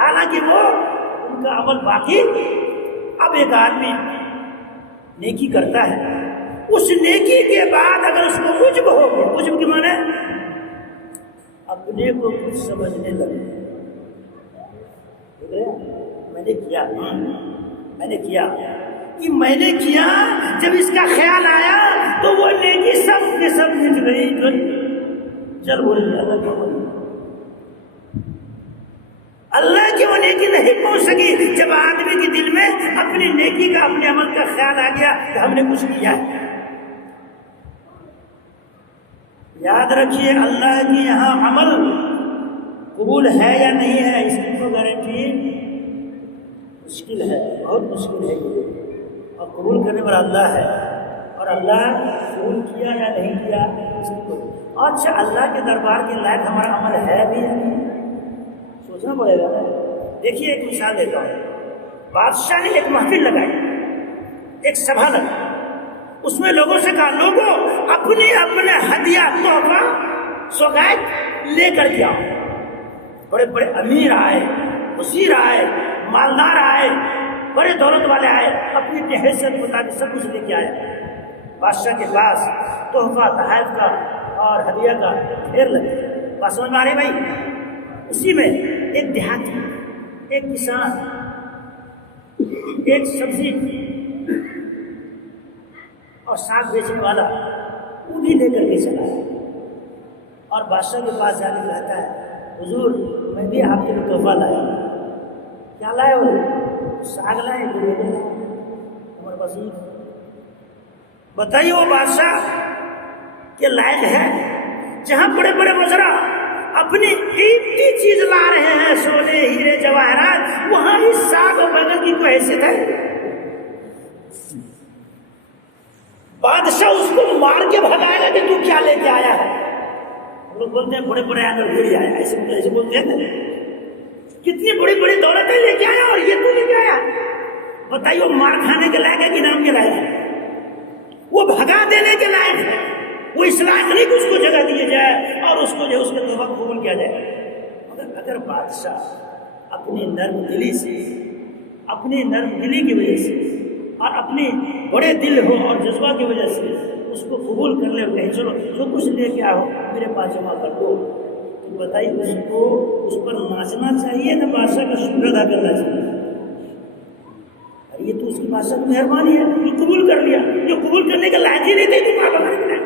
حالانکہ وہ ان کا عمل باقی۔ اب ایک آدمی نیکی کرتا ہے، اس نیکی کے بعد اگر اس کو عجب ہو گیا، عجب کی معنی اپنے کو کچھ سمجھنے لگے، میں نے کیا، جب اس کا خیال آیا تو وہ نیکی سب کے سب مٹ گئی، چل بول اللہ کی وہ نیکی نہیں پہنچ سکی۔ جب آدمی کے دل میں اپنی نیکی کا، اپنے عمل کا خیال آ گیا کہ ہم نے کچھ کیا ہے۔ یاد رکھیے، اللہ کے یہاں عمل قبول ہے یا نہیں ہے اس کی تو گارنٹی مشکل ہے، بہت مشکل ہے یہ، اور قبول کرنے والا اللہ ہے، اور اللہ قبول کیا یا نہیں کیا اس کو۔ اچھا، اللہ کے دربار کے لائق ہمارا عمل ہے بھی یا نہیں، سوچنا پڑے گا۔ دیکھیے ایک مثال دیتا ہوں، بادشاہ نے ایک محفل لگائی، ایک سبھا لگائی، اس میں لوگوں سے کہا لوگوں اپنے ہدیہ تحفہ سوگات لے کر کے آؤ۔ بڑے بڑے امیر آئے، وزیر آئے، مالدار آئے، بڑے دولت والے آئے، اپنی حیثیت کے مطابق سب کچھ لے کے آئے۔ بادشاہ کے پاس تحفہ تحائف کا اور ہدیہ کا ڈھیر لگے۔ بات سمجھ میں آ رہی بھائی؟ اسی میں ایک دیہاتی، ایک کسان، ایک سبزی اور ساگ بیچنے والا وہ بھی لے کر کے چلا ہے اور بادشاہ کے پاس جانے کہتا ہے حضور میں بھی آپ کے لیے تحفہ لایا۔ کیا لائے وہ؟ ساگ لائے، عمر وزیر بتائیے وہ بادشاہ کے لائق ہے جہاں بڑے بڑے وزراء اپنی قیمتی چیز لا رہے ہیں، سونے ہیرے جواہرات، وہاں اس ساگ اور بیگن کی کوئی حیثیت ہے؟ بادشاہ اس کو مار کے بھگائے گا کہ تو کیا لے کے آیا ہے؟ ہم لوگ بولتے ہیں بڑے بڑے آدمی بھیڑ آیا، ایسے بولتے ہیں کتنی بڑی بڑی دولتیں لے کے آیا اور یہ تو لے کے آیا۔ بتائیے وہ مار کھانے کے لائق ہے کہ نام کے لائق ہے؟ وہ بھگا دینے کے لائق ہے، وہ اس لائق نہیں کہ اس کو جگہ دی جائے اور اس کو جو اس کے تحفہ قبول کیا جائے۔ مگر اگر بادشاہ اپنی نرم دلی سے، اپنی نرم دلی کی وجہ سے اور اپنے بڑے دل ہو اور جذبہ کی وجہ سے اس کو قبول کر لے اور کہیں چلو جو کچھ لے کے آؤ میرے پاس جمع کر دو، تو بتائیے اس کو اس پر ناچنا چاہیے نہ بادشاہ کا شکر ادا کرنا چاہیے؟ یہ تو اس کی بادشاہ کی مہربانی ہے، یہ قبول کر لیا، یہ قبول کرنے کے لائق ہی نہیں تھے تو بابا کرنے کے لائق،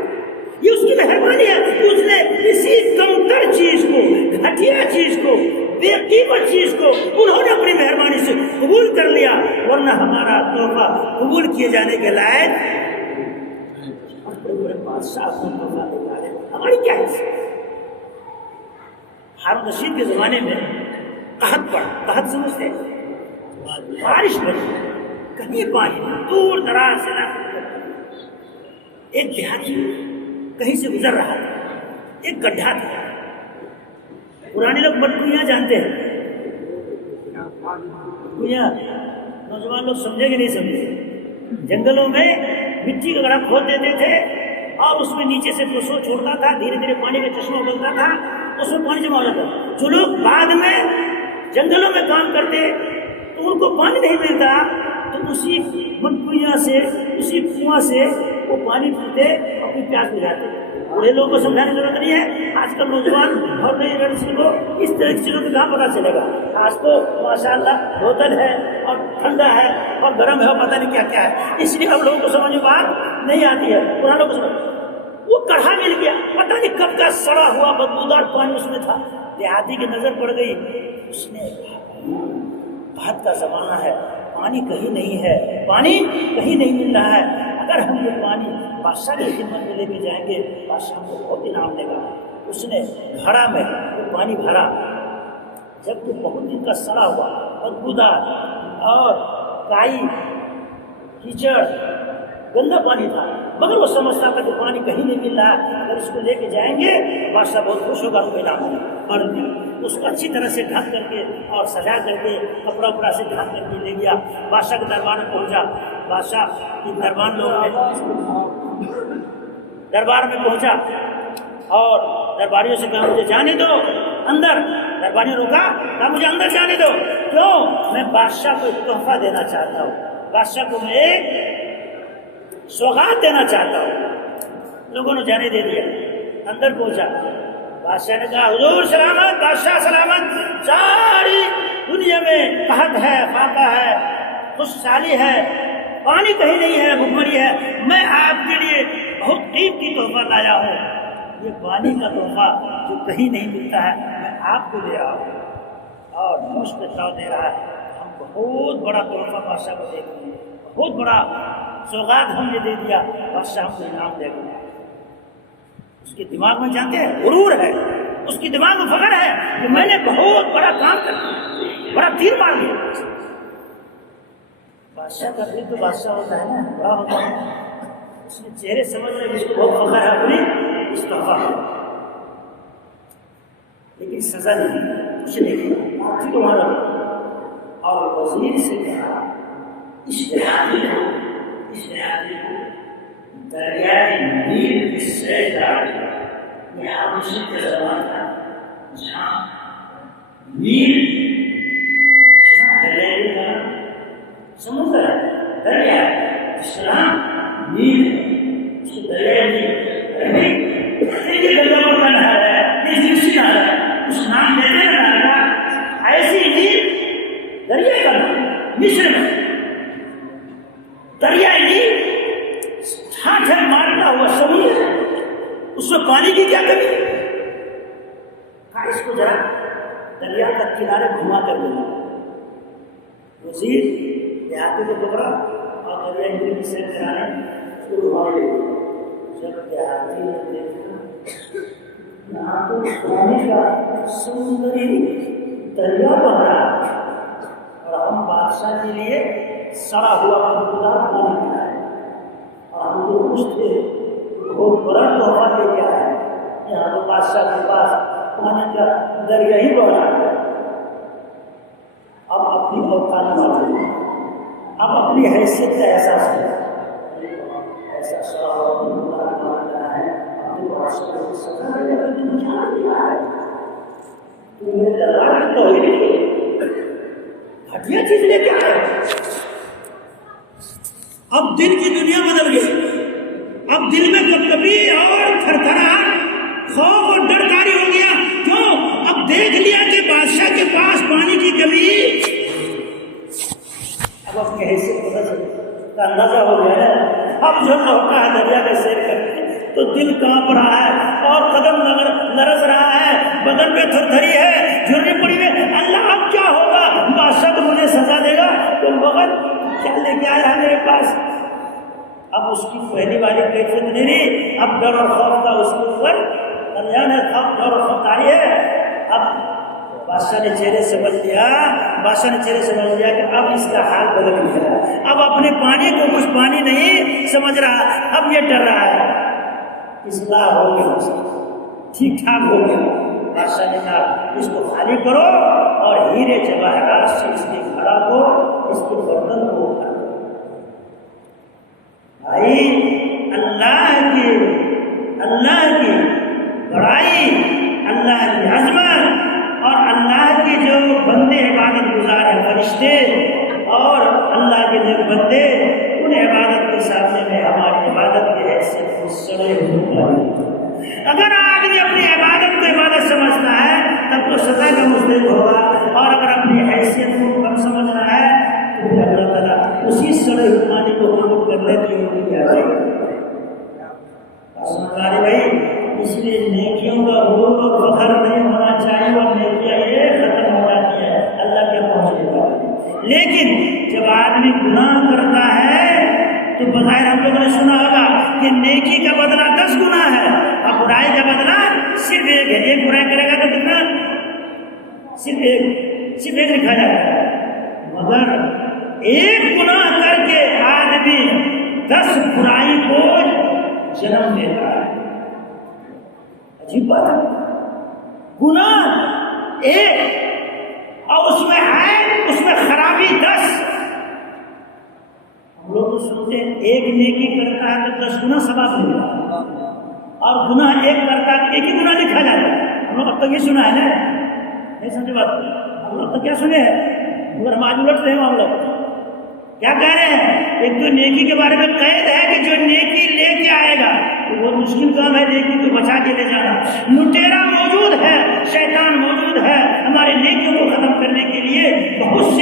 یہ اس کی مہربانی ہے، اس نے اسی کمتر چیز کو، گھٹیا چیز کو، بے قیمت چیز کو انہوں نے اپنی مہربانی سے قبول کر لیا، ورنہ ہمارا تحفہ قبول کیے جانے کے لائق بڑے بڑے بادشاہ اپنا تحفہ دے رہے ہیں، ہماری کیا ہے؟ ہارون رشید کے زمانے میں قحط پڑا، قحط سمجھتے ہیں؟ بارش پڑی، کہیں پانی دور دراز سے ایک دیہاتی کہیں سے گزر رہا تھا، ایک گڈھا تھا، پرانے لوگ مٹکویاں جانتے ہیں، مٹکویاں نوجوان لوگ سمجھے کہ نہیں سمجھے؟ جنگلوں میں مٹی کا گڑھا کھود دیتے تھے اور اس میں نیچے سے پسو چھوڑتا تھا، دھیرے دھیرے پانی کا چشمہ بنتا تھا، اس میں پانی جمع ہو جاتا تھا۔ جو لوگ بعد میں جنگلوں میں کام کرتے تو ان کو پانی نہیں ملتا تو اسی مٹکویاں سے، اسی کنواں سے وہ پانی پیتے اور اپنی پیاس بجھاتے۔ بڑے لوگوں کو سمجھانے کی ضرورت نہیں ہے، آج کل نوجوان اور نئی جنریشن کو اس طرح کی چیزوں کو کہاں پتہ چلے گا؟ آج تو ماشاء اللہ بوتل ہے اور ٹھنڈا ہے اور گرم ہے اور پتہ نہیں کیا کیا ہے، اس لیے اب لوگوں کو سمجھ میں بات نہیں آتی ہے، پرانوں کو سمجھ۔ وہ کڑھا مل گیا، پتہ نہیں کب کا سڑا ہوا بدبودار پانی اس میں تھا، دیہاتی کی نظر پڑ گئی، اس نے قحط کا زمانہ ہے، پانی کہیں نہیں ہے، پانی کہیں نہیں مل رہا ہے، اگر ہم یہ پانی بادشاہ کی خدمت میں لے کے جائیں گے بادشاہ کو بہت انعام دے گا۔ اس نے گھڑا میں وہ پانی بھرا، جب وہ بہت دن کا سڑا ہوا بدبودار اور کائی کیچڑ گندا پانی تھا، مگر وہ سمجھتا تھا کہ پانی کہیں نہیں مل رہا ہے، اگر اس کو لے کے جائیں گے بادشاہ بہت خوش ہوگا، ہم کو انعام ہوگا۔ اور اس کو اچھی طرح سے ڈھک کر کے اور سجا کر کے کپڑا وپڑا سے ڈھک کر کے لے گیا، بادشاہ کے دربار میں پہنچا۔ بادشاہ کی دربار میں پہنچا اور درباریوں سے کہا مجھے جانے دو اندر۔ درباریوں نے روکا، کہا مجھے اندر جانے دو، کیوں؟ میں بادشاہ کو ایک تحفہ دینا چاہتا ہوں، بادشاہ کو میں ایک سوغات دینا چاہتا ہوں۔ لوگوں نے جانے دے دیا، اندر پہنچا۔ بادشاہ نے کہا حضور سلامت، بادشاہ سلامت، ساری دنیا میں قحط ہے، فاقہ ہے، خوشحالی ہے، پانی کہیں نہیں ہے، بھوکمری ہے، میں آپ کے لیے بہت قیمتی تحفہ لایا ہوں، یہ پانی کا تحفہ جو کہیں نہیں ملتا ہے میں آپ کو دے رہا ہوں۔ اور نوش پہ تاؤ دے رہا ہے، ہم بہت بڑا تحفہ بادشاہ کو دے دیا، بہت بڑا سوغات ہم نے دے دیا، بادشاہ ہم کو انعام دے گا۔ اس کے دماغ میں جانتے ہیں غرور ہے، اس کی دماغ میں فخر ہے کہ میں نے بہت بڑا کام کر بڑا تیر مار دیا۔ بادشاہ کا دل تو بادشاہ ہوتا ہے نا، بڑا ہوتا ہے، اس نے چہرے سمجھ میں اس کو بہت فخر ہے اپنی اس تحفہ، لیکن سزا نہیں، کچھ نہیں کیا تمہارا۔ اور وزیر سے کہا اشتہاری کو دریائے نیل کی سیر ڈالی، یہ حبشی کا زمانہ تھا جہاں نیل دریائے اسلام نیل ہے، اس کو دریا نہیں گنگا کا نہر ہے، نہیں نہر ہے، اس نام دیتے نہ ایسی نیل دریا کا نام مصر میں دریا نیل ہاتھ مارتا ہوا سمندر، اس میں پانی کی کیا کمی؟ اس کو ذرا دریا کا کنارے گھما کر دیں، وزیر دیہاتی کو پکڑا اور دریا نیل کی سیر کرانے اس کو گھما لے۔ جب دیہاتی نے دیکھا یہاں تو پانی کا سمندری دریا بہ رہا اور ہم بادشاہ کے لیے سڑا ہوا خوددار پانی پیا ہے، اور ہم تو خوش تھے بہت بڑا تحفہ لے کے آئے، یہاں تو بادشاہ کے پاس پانی کا دریا ہی بہ رہا ہے۔ اب اپنی اوقات معلوم، اب اپنی حیثیت کا احساس کیا، ایسا سڑا ہوا خوددار پانی ہے، اپنے بادشاہ کو سزا دے کر تم کیا دیا ہے؟ تم نے دربار کی توہین کی، گھٹیا چیز لے کے آئے۔ اب دل کی دنیا بدل گئی، اب دل میں کبھی اور تھرتھراہٹ، خوف اور ڈر طاری ہو گیا۔ کیوں؟ اب دیکھ لیا کہ بادشاہ کے پاس پانی کی کمی، اب اپنی حیثیت کا اندازہ ہو گیا ہے۔ اب جو ہوتا ہے دریا کا سیر کرتے تو دل کانپ رہا ہے اور قدم لرز رہا ہے، بدن پہ تھرتھری ہے، جھرنی پڑی ہے۔ اللہ اب کیا ہوگا؟ بادشاہ تو مجھے سزا دے گا، تم بغل کیا لے کے آیا ہے میرے پاس؟ اب اس کی پہلی والی کیفیت نہیں رہی، اب ڈر اور خوف کا اس کے اوپر دریا نے ڈر اور خوف آئی ہے۔ اب بادشاہ نے چہرے سمجھ لیا کہ اب اس کا حال بدل گیا، اب اپنے پانی کو کچھ پانی نہیں سمجھ رہا، اب یہ ڈر رہا ہے۔ اصلاح ہو گیا، ٹھیک ٹھاک ہو گیا۔ بادشاہ نے کہا اس کو خالی کرو اور ہیرے جواہرات سے اس کے گھڑا کو، اس کے برتن کو اٹھا۔ بھائی اللہ کی بڑائی، اللہ کی عظمت اور اللہ کی جو بندے عبادت گزار ہیں فرشتے اور اللہ کے جو بندے، ان عبادت کے سامنے میں ہماری عبادت کی حیثیت کو سڑے ہوئے۔ اگر آدمی اپنی عبادت کو عبادت سمجھتا ہے تب تو سزا کا مستحق ہوگا، اور اگر اپنی حیثیت کو کم سمجھ رہا ہے تو پھر اللہ تعالیٰ اسی سڑے ہوئے پانی کو قبول کرنے کی کیا جائے گا۔ بھائی اس لیے نیکیوں کا غرور اور فخر نہیں ہونا چاہیے، اور نیکیاں یہ ختم ہو جاتی ہے اللہ کے پہنچنے کا۔ لیکن جب آدمی گناہ کرتا ہے تو بظاہر ہم لوگوں نے سنا ہوگا کہ نیکی کا بدلہ 10 گنا ہے اور برائی کا بدلہ صرف 1 ہے۔ 1 برائی کرے گا تو کتنا؟ صرف ایک لکھا جاتا ہے، مگر 1 گناہ کر کے آدمی 10 برائی کو جنم دیتا ہے۔ عجیب بات ہے، گناہ 1 اور اس میں خرابی 10۔ ہم لوگ تو سنتے ہیں 1 نیکی کرتا ہے تو 10 گنا ثواب ملتا ہے، اور گناہ 1 کرتا ہے تو 1 ہی گناہ لکھا جاتا ہے۔ ہم لوگ اب تک یہ سنا ہے نا، نہیں سمجھے بات؟ ہم لوگ تک کیا سنے ہیں، مگر ہم آج الٹتے ہیں۔ ہم لوگ کیا کہہ رہے ہیں؟ ایک تو نیکی کے بارے میں قید ہے کہ جو نیکی لے کے آئے گا تو بہت مشکل کام ہے نیکی کو بچا کے لے جانا۔ لٹیرا موجود ہے، شیطان موجود ہے ہمارے نیکیوں کو ختم کرنے کے لیے، بہت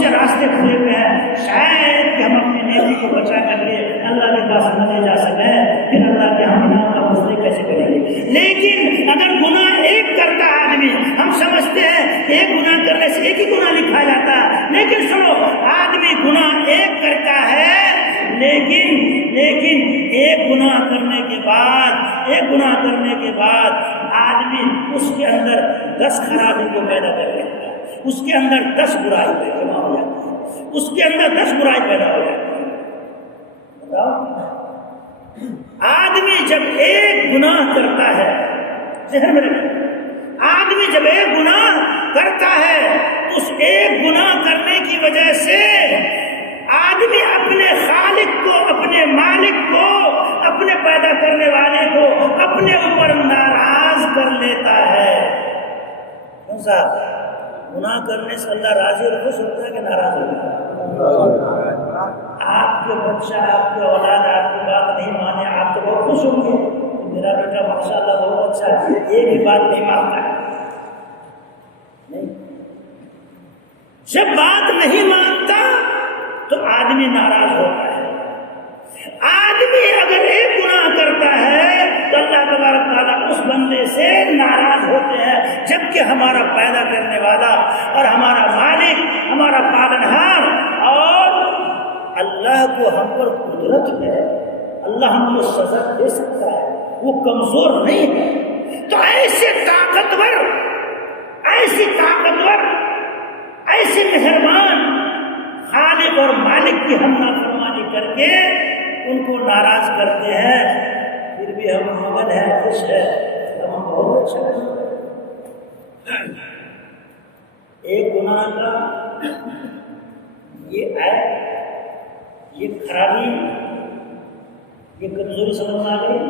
سے راستے کھلے ہوئے ہیں، شاید کہ ہم اپنی نیکی کو بچا کر کے اللہ کے پاس نہ لے جا سکیں، پھر اللہ کے ہم نام کا مسئلہ کیسے کریں گے؟ لیکن اگر گناہ 1 کرتا آدمی، ہم سمجھتے ہیں کہ 1 گناہ کرنے سے 1 ہی گناہ لکھا جاتا ہے، لیکن سنو، آدمی گناہ 1 کرتا ہے، لیکن 1 گناہ کرنے کے بعد آدمی اس کے اندر 10 خرابی کو پیدا کر لیتا ہے، اس کے اندر 10 برائی جمع ہو جاتی ہے، اس کے اندر 10 برائی پیدا ہو جاتی ہے۔ بتاؤ، آدمی جب 1 گناہ کرتا ہے، ذہن میں رکھیں، آدمی جب 1 گناہ کرتا ہے اس 1 گناہ کرنے کی وجہ سے آدمی اپنے خالق کو، اپنے مالک کو، اپنے پیدا کرنے والے کو اپنے اوپر ناراض کر لیتا ہے۔ کون سا گناہ کرنے سے اللہ راضی اور خوش ہوتا ہے کہ ناراض ہوتا ہے؟ آپ آپ کے بچہ آپ کے اولاد آپ کی بات نہیں مانے آپ تو بہت خوش ہوں گے کہ میرا بیٹا ماشاء اللہ بہت اچھا ہے، یہ بھی بات نہیں مانتا ہے۔ نہیں، جب بات نہیں مانتا تو آدمی ناراض ہوتا ہے۔ آدمی اگر ایک گناہ کرتا ہے تو اللہ تبارک تعالیٰ اس بندے سے ناراض ہوتے ہیں، جبکہ ہمارا پیدا کرنے والا اور ہمارا مالک، ہمارا پالنہار، اور اللہ کو ہم پر قدرت ہے، اللہ ہم کو سزا دے سکتا ہے، وہ کمزور نہیں ہے۔ تو ایسے طاقتور، ایسے مہربان خالق اور مالک کی ہم نافرمانی کر کے ان کو ناراض کرتے ہیں، پھر بھی ہم مغن ہیں، خوش ہے، ہم بہت اچھا ہے۔ ایک گناہ کا یہ عیب، یہ خرابی، یہ کمزوری سمجھ آ گئی،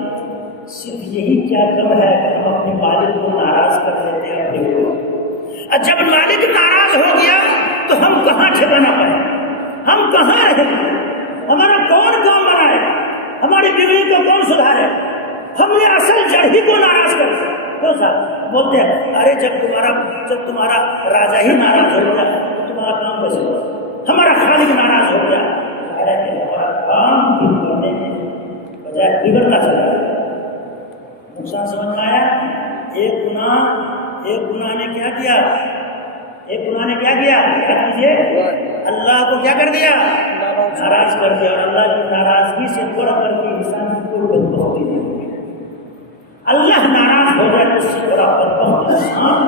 صرف یہی کیا کم ہے کہ ہم اپنے مالک کو ناراض کر دیتے ہیں اپنے کو۔ اور جب مالک ناراض ہو گیا تو ہم کہاں ٹھکانا پائے، ہم کہاں رہیں، ہمارا کون کام بنائے، ہماری بیوی کو کون سدھارے؟ ہم نے اصل جڑ ہی کو ناراض کر دیا۔ کیوں صاحب بولتے ہیں ارے جب تمہارا راجا ہی ناراض ہو گیا تو تمہارا کام کیسے ہوگا، ہمارا خالق ناراض ہو گیا، ہمارا کام بھی کرنے کے بجائے بگڑتا چلا گیا۔ نقصان سمجھ میں آیا؟ ایک گناہ نے کیا کیا؟ یاد کیجیے، اللہ کو کیا کر دیا؟ ناراض کر دیا۔ اللہ کی ناراضگی سے بڑھ کر کے انسان کی کوئی بدبختی نہیں ہے۔ اللہ ناراض ہو جائے تو اس سے بڑا بدبخت انسان،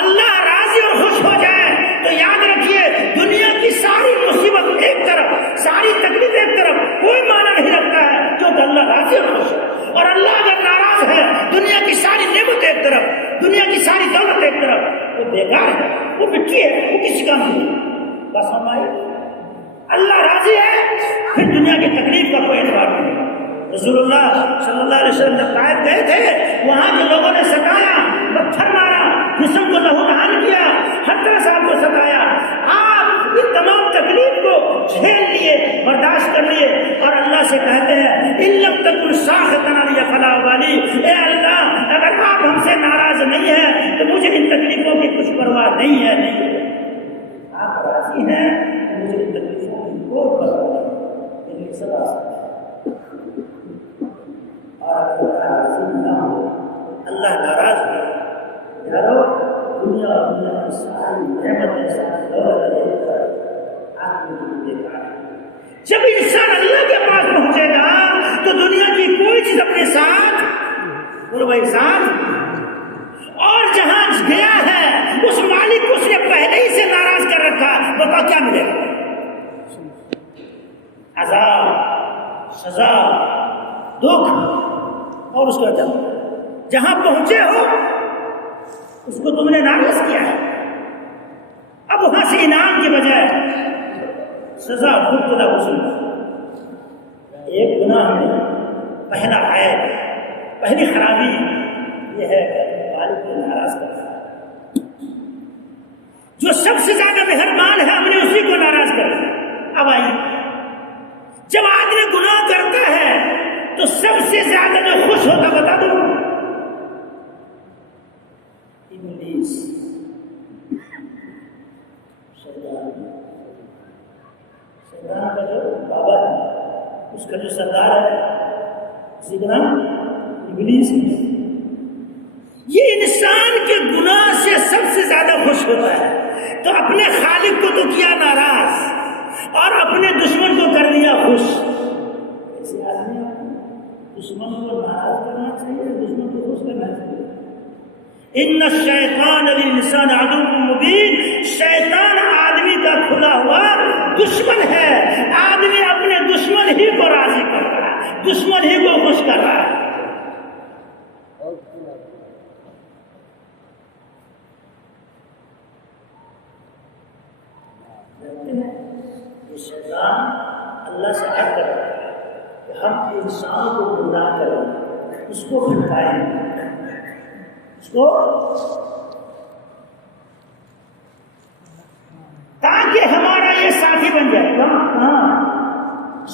اللہ راضی اور خوش ہو جائے تو یاد رکھیے دنیا کی ساری مصیبت ایک طرف، ساری تکلیف ایک طرف، کوئی معنی نہیں رکھتا ہے، کیونکہ اللہ راضی اور خوش ہے۔ اور اللہ اگر ناراض ہے، دنیا کی ساری نعمت ایک طرف، دنیا کی ساری دولت ایک طرف، وہ بیکار ہے، وہ مٹی ہے، وہ کسی کام نہیں ہے۔ بس ہماری اللہ راضی ہے، پھر دنیا کی تکلیف کا کوئی اعتبار نہیں۔ رسول اللہ صلی اللہ علیہ وسلم جب طائف گئے تھے، وہاں کے لوگوں نے ستایا، پتھر مارا، جسم کو لہو نہان کیا، 18 سال کو ستایا۔ آپ ان تمام تکلیف کو جھیل لیے، برداشت کر لیے، اور اللہ سے کہتے ہیں ان لم تکن ساخطنا لی فلا والی، اے اللہ اگر آپ ہم سے ناراض نہیں ہیں تو مجھے ان تکلیفوں کی کچھ پرواہ نہیں ہے، نہیں آپ راضی ہیں تو مجھے ان تکلیفوں کی کوئی پرواہ نہیں، میری سزا سے۔ اللہ ناراض ہے یارو، دنیا کی ساری نعمتیں، ساری دولت جب انسان اللہ کے پاس پہنچے گا تو دنیا کی کوئی چیز اپنے ساتھ، بولو بھائی ساتھ، اور جہاں گیا ہے اس مالک کو اس نے پہلے ہی سے ناراض کر رکھا، بتاؤ کیا ملے گا؟ عذاب، سزا، دکھ، اور اس کا جہاں پہنچے ہو اس کو تم نے ناراض کیا ہے، اب وہاں سے انعام کی بجائے سزا خدا وصول۔ ایک گناہ میں پہلا عیب، پہلی خرابی یہ ہے کہ مالک کو ناراض کرتا ہے۔ جو سب سے زیادہ مہربان ہے ہم نے اسی کو ناراض کر دیا۔ اب آئیے، جب آدمی گناہ کرتا ہے تو سب سے زیادہ جو خوش ہوتا بتا دو، ابلیس، شیطان کا جو بابا ہے، اس کا جو سردار ہے، اسی کا نام ابلیس ہے۔ یہ انسان کے گناہ سے سب سے زیادہ خوش ہوتا ہے، تو اپنے خالق کو تو کیا ناراض اور اپنے دشمن کو کر دیا خوش۔ ایسے آدمی دشمن کو ناراض کرنا چاہیے، دشمن کو خوش کرنا چاہیے۔ ان الشیطان للانسان عدو مبین، شیطان آدمی کا کھلا ہوا دشمن ہے، آدمی اپنے دشمن ہی کو راضی کر رہا ہے، دشمن ہی کو خوش کر رہا ہے۔ یہ شیطان اللہ سے عہد کرتا ہے کہ ہم انسان کو گمراہ کریں، اس کو بھٹکائیں، اس کو تاکہ ہمارا یہ ساتھی بن جائے۔ کہاں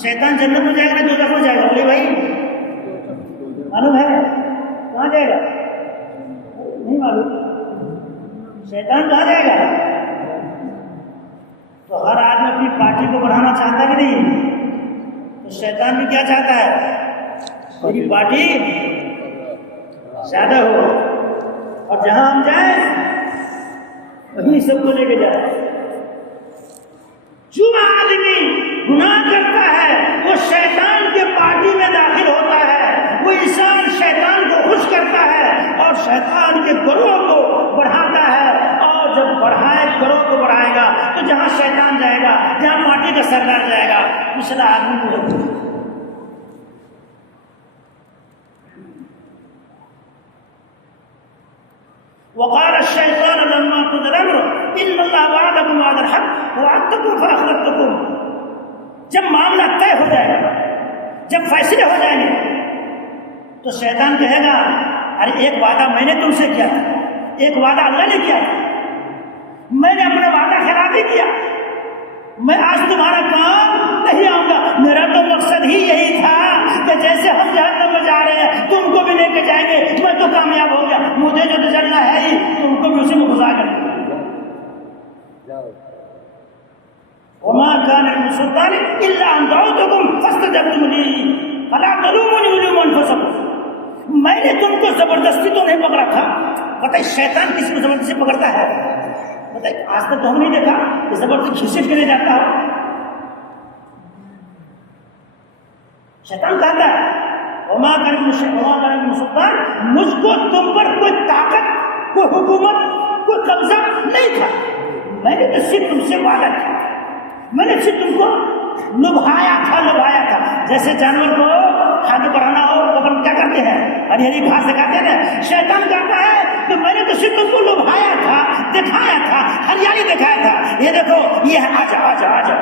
شیطان جنت میں جائے گا نا دوزخ میں جائے گا؟ بولے بھائی معلوم ہے کہاں جائے گا؟ نہیں معلوم. شیطان کہاں جائے گا؟ تو ہر آدمی اپنی پارٹی کو بڑھانا چاہتا ہے کہ نہیں؟ تو شیطان بھی کیا چاہتا ہے؟ میری پارٹی زیادہ ہو اور جہاں ہم جائیں وہیں سب کو لے کے جائیں. جو آدمی گناہ کرتا ہے وہ شیطان کے پارٹی میں داخل ہوتا ہے. وہ انسان شیطان کو خوش کرتا ہے اور شیطان کے گروہ کو بڑھاتا ہے. اور جب گروہ کو بڑھائے گا تو جہاں شیطان جائے گا، جہاں پارٹی کا سردار جائے گا، پچھلا آدمی کو وقال الشيطان لما قضي الامر ان الله وعدكم وعد الحق ووعدتكم فاخلفتكم. جب معاملہ طے ہو جائے گا، جب فیصلے ہو جائیں گے تو شیطان کہے گا ارے ایک وعدہ میں نے تم سے کیا تھا، ایک وعدہ اللہ نے کیا تھا، میں نے اپنا وعدہ خلاف ہی کیا، میں آج تمہارا کام نہیں آؤں گا. میرا تو مقصد ہی یہی تھا کہ جیسے ہم جہنم میں جا رہے ہیں تم کو بھی لے کے جائیں گے. میں تو کامیاب ہو گیا، مجھے جو چلنا ہے ہی تم کو بھی اسی میں گزار کر دیں. وما كان للسلطان الا ان دعوتكم فاستجبتم لي فلا تلوموني ولوموا انفسكم. میں نے تم کو زبردستی تو نہیں پکڑا تھا. پتہ ہے شیطان کسی کو زبردستی پکڑتا ہے؟ بتائیے آج تک تو ہم نہیں دیکھا کہ زبردستی کھینچ کے لے جاتا ہے. شیطان کہتا ہے وما كان للسلطان، مجھ کو تم پر کوئی طاقت، کوئی حکومت، کوئی قبضہ نہیں تھا. میں نے تو صرف تم سے وعدہ کیا، میں نے صرف تم کو لبھایا تھا. جیسے جانور کو آگے بڑھانا ہو تو اپن کیا کرتے ہیں؟ ہری ہری گھاس دکھاتے ہیں. شیطان کہتا ہے کہ میں نے تو صرف تم کو لبھایا تھا، دکھایا تھا، ہریالی دکھایا تھا. یہ دیکھو یہ آجا.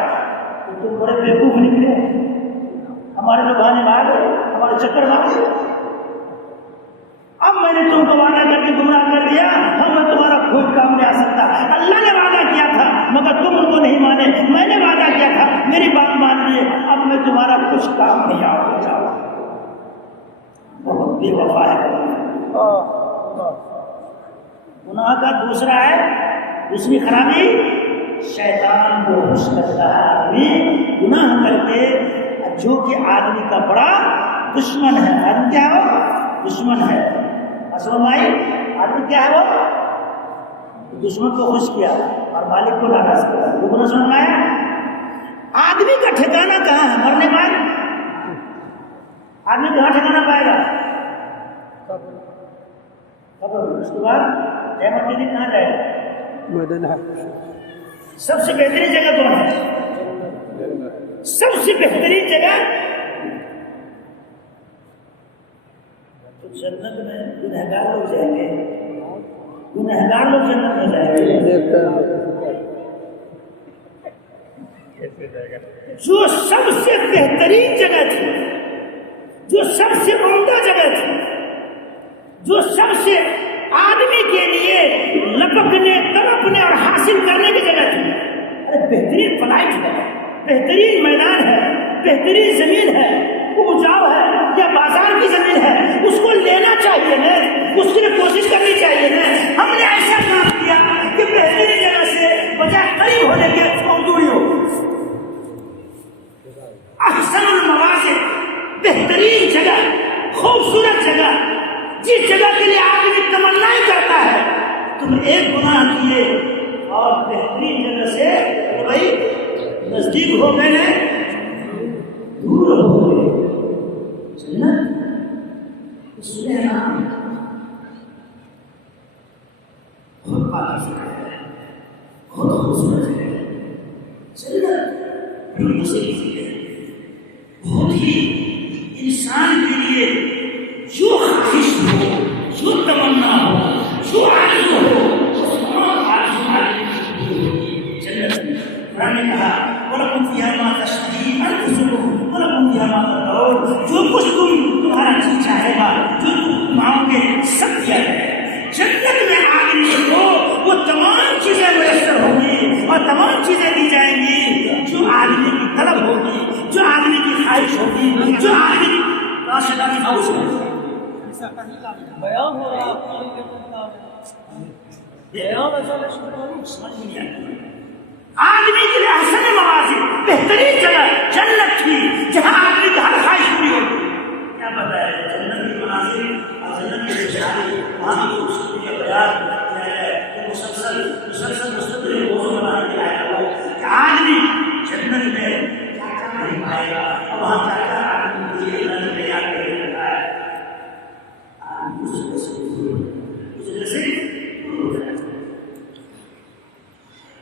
تم بڑے بیوقوف نکلے، ہمارے لبھانے والے، ہمارے چکر والے. اب میں نے تم کو وعدہ کر کے گمراہ کر دیا. ہم میں تمہارا کوئی کام نہیں آ سکتا. اللہ نے وعدہ کیا تھا مگر تم ان کو نہیں مانے. میں نے وعدہ کیا تھا، میری بات مان لیے. اب میں تمہارا کچھ کام نہیں آؤں گا. بہت بے وفا ہے. گناہ کا دوسری خرابی شیطان کو خوش کرتا ہے. آدمی گناہ کر کے جو کہ آدمی کا بڑا دشمن ہے. آدمی کیا ہے؟ وہ دشمن ہے. اصل بھائی آدمی کیا ہے؟ وہ دشمن کو خوش کیا اور مالک کو ناراض کیا. وہ گناہ سمجھ میں آیا؟ آدمی کا ٹھکانہ کہاں ہے مرنے بعد؟ آدمی کہاں ٹھکانہ پائے گا؟ قبر. اس کے بعد قیامت کے دن کہاں جائے گا؟ سب سے بہترین جگہ کون ہے؟ سب سے بہترین جگہ تو جنت میں گنہگار لوگ جائیں گے. گنہگار لوگ جنت میں جائیں گے. جو سب سے بہترین جگہ تھی، جو سب سے عمدہ جگہ تھی، جو سب سے آدمی کے لیے لپکنے، تڑپنے اور حاصل کرنے کی جگہ تھی. ارے بہترین فلائٹ ہے، بہترین میدان ہے، بہترین زمین ہے، اپجاؤ ہے یا بازار کی زمین ہے، اس کو لینا چاہیے نا، اس کے لیے کوشش کرنی چاہیے نا. ہم نے ایسا کام کیا کہ بہترین جگہ سے بجائے قریب ہونے کے اور دوری ہو. احسن المواضع، بہترین جگہ، خوبصورت جگہ، جس جگہ کے لیے آدمی تمنا ہی کرتا ہے. تم ایک گناہ کیے اور بہترین جگہ سے بھائی نزدیک ہو گئے، دور ہو گئے. جنت اس میں نام بہت پاکیزہ ہے، بہت خوبصورت ہے. جنت بہت ہی انسان کے لیے جو خواہش ہو، جو تمنا ہو، جو آرزو ہو، تمام آرزو جنت میں. قرآن نے کہا وَلَكُمْ فِيهَا مَا تَشْتَهِي أَنفُسُكُمْ وَلَكُمْ فِيهَا مَا تَدْعُونَ. جو کچھ تمہارا جی چاہے گا، جو تم مانگو گے سب دیا جائے گا. جنت میں آدمی کو وہ تمام چیزیں میسر ہوں گی اور تمام چیزیں دی جائیں گی جو آدمی کی طلب ہوگی، جو آدمی کی چھوٹی جو آدمی راشدہ کی فوج ہے بیان ہو رہا آدمی کے لیے حسن موازی بہترین جگہ جنت تھی جہاں آدمی کی ہر خواہش پوری ہوتی. کیا بتایا جنت کی مناظر اور جنت کی بشاری وہاں کی خوبصورتی کا بیان کیا ہے. مسلسل مستقل موضوع بنانے کے آیا کہ آدمی جنت میں کیا کیا نہیں پائے گا اور وہاں کیا کیا آدمی کے لیے تیار کر کے رکھا ہے.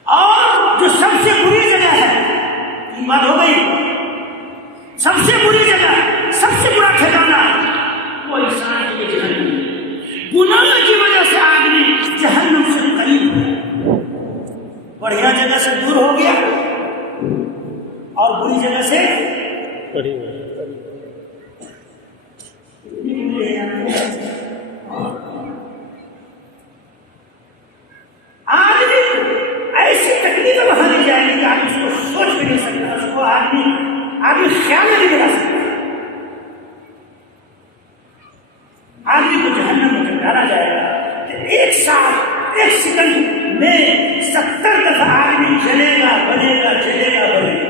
اور جو سب سے بری جگہ ہے ایمان ہو گئی, سب سے بری جگہ سب سے برا ٹھکانہ وہ انسان کے لیے جہنم. گناہ کی وجہ سے آدمی جہنم سے قریب ہے, بڑھیا جگہ سے دور ہو گیا اور بری جگہ سے قریب ہے. آدمی ایسی تکلیف وہاں دی جائے گی کہ آدمی اس کو سوچ بھی نہیں سکتا, اس کو آدمی خیال میں نہیں بنا سکتا. آدمی کو جہنم میں ڈالا جائے گا کہ ایک ساتھ ایک سیکنڈ میں 70 دفعہ آدمی چلے گا بنے گا چلے گا بنے گا.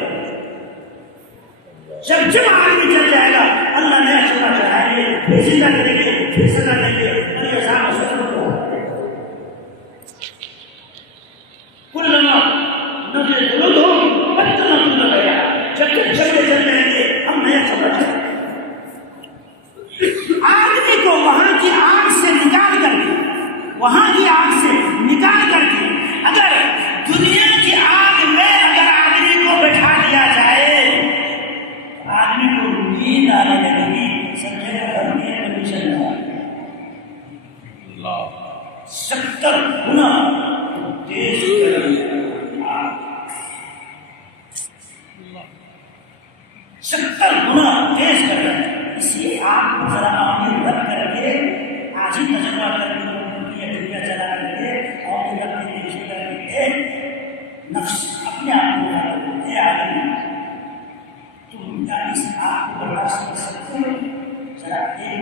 جب آدمی چل جائے گا اللہ نیا چلنا چاہیں گے, پھر زندہ کریں گے, پھر سزا دیں گے. جب تک جھگڑے چل رہے گے ہم نیا چلنا چاہیں گے. آدمی کو وہاں کی آگ سے نکال کر کے, وہاں کی آگ سے نکال کر کے اگر دنیا کی آگ میں اگر آدمی کو بٹھا دیا جائے, آدمی کو نیند آنے لگے گی, سمجھے گا گھر میں کنڈیشن ہے 70 گنا تیز کریں 70 گنا تیز کر رہے ہیں. اس لیے آپ کو ذرا اپنی رد کر کے آج ہی تجربہ کر کے ٹھیکا چلا کر کے اور رد کے پیچھے کر کے نفس اپنے آپ کو بتا کرتے آدمی تم کیا اس آپ کو برداشت کر سکتے ہو؟ ذرا 1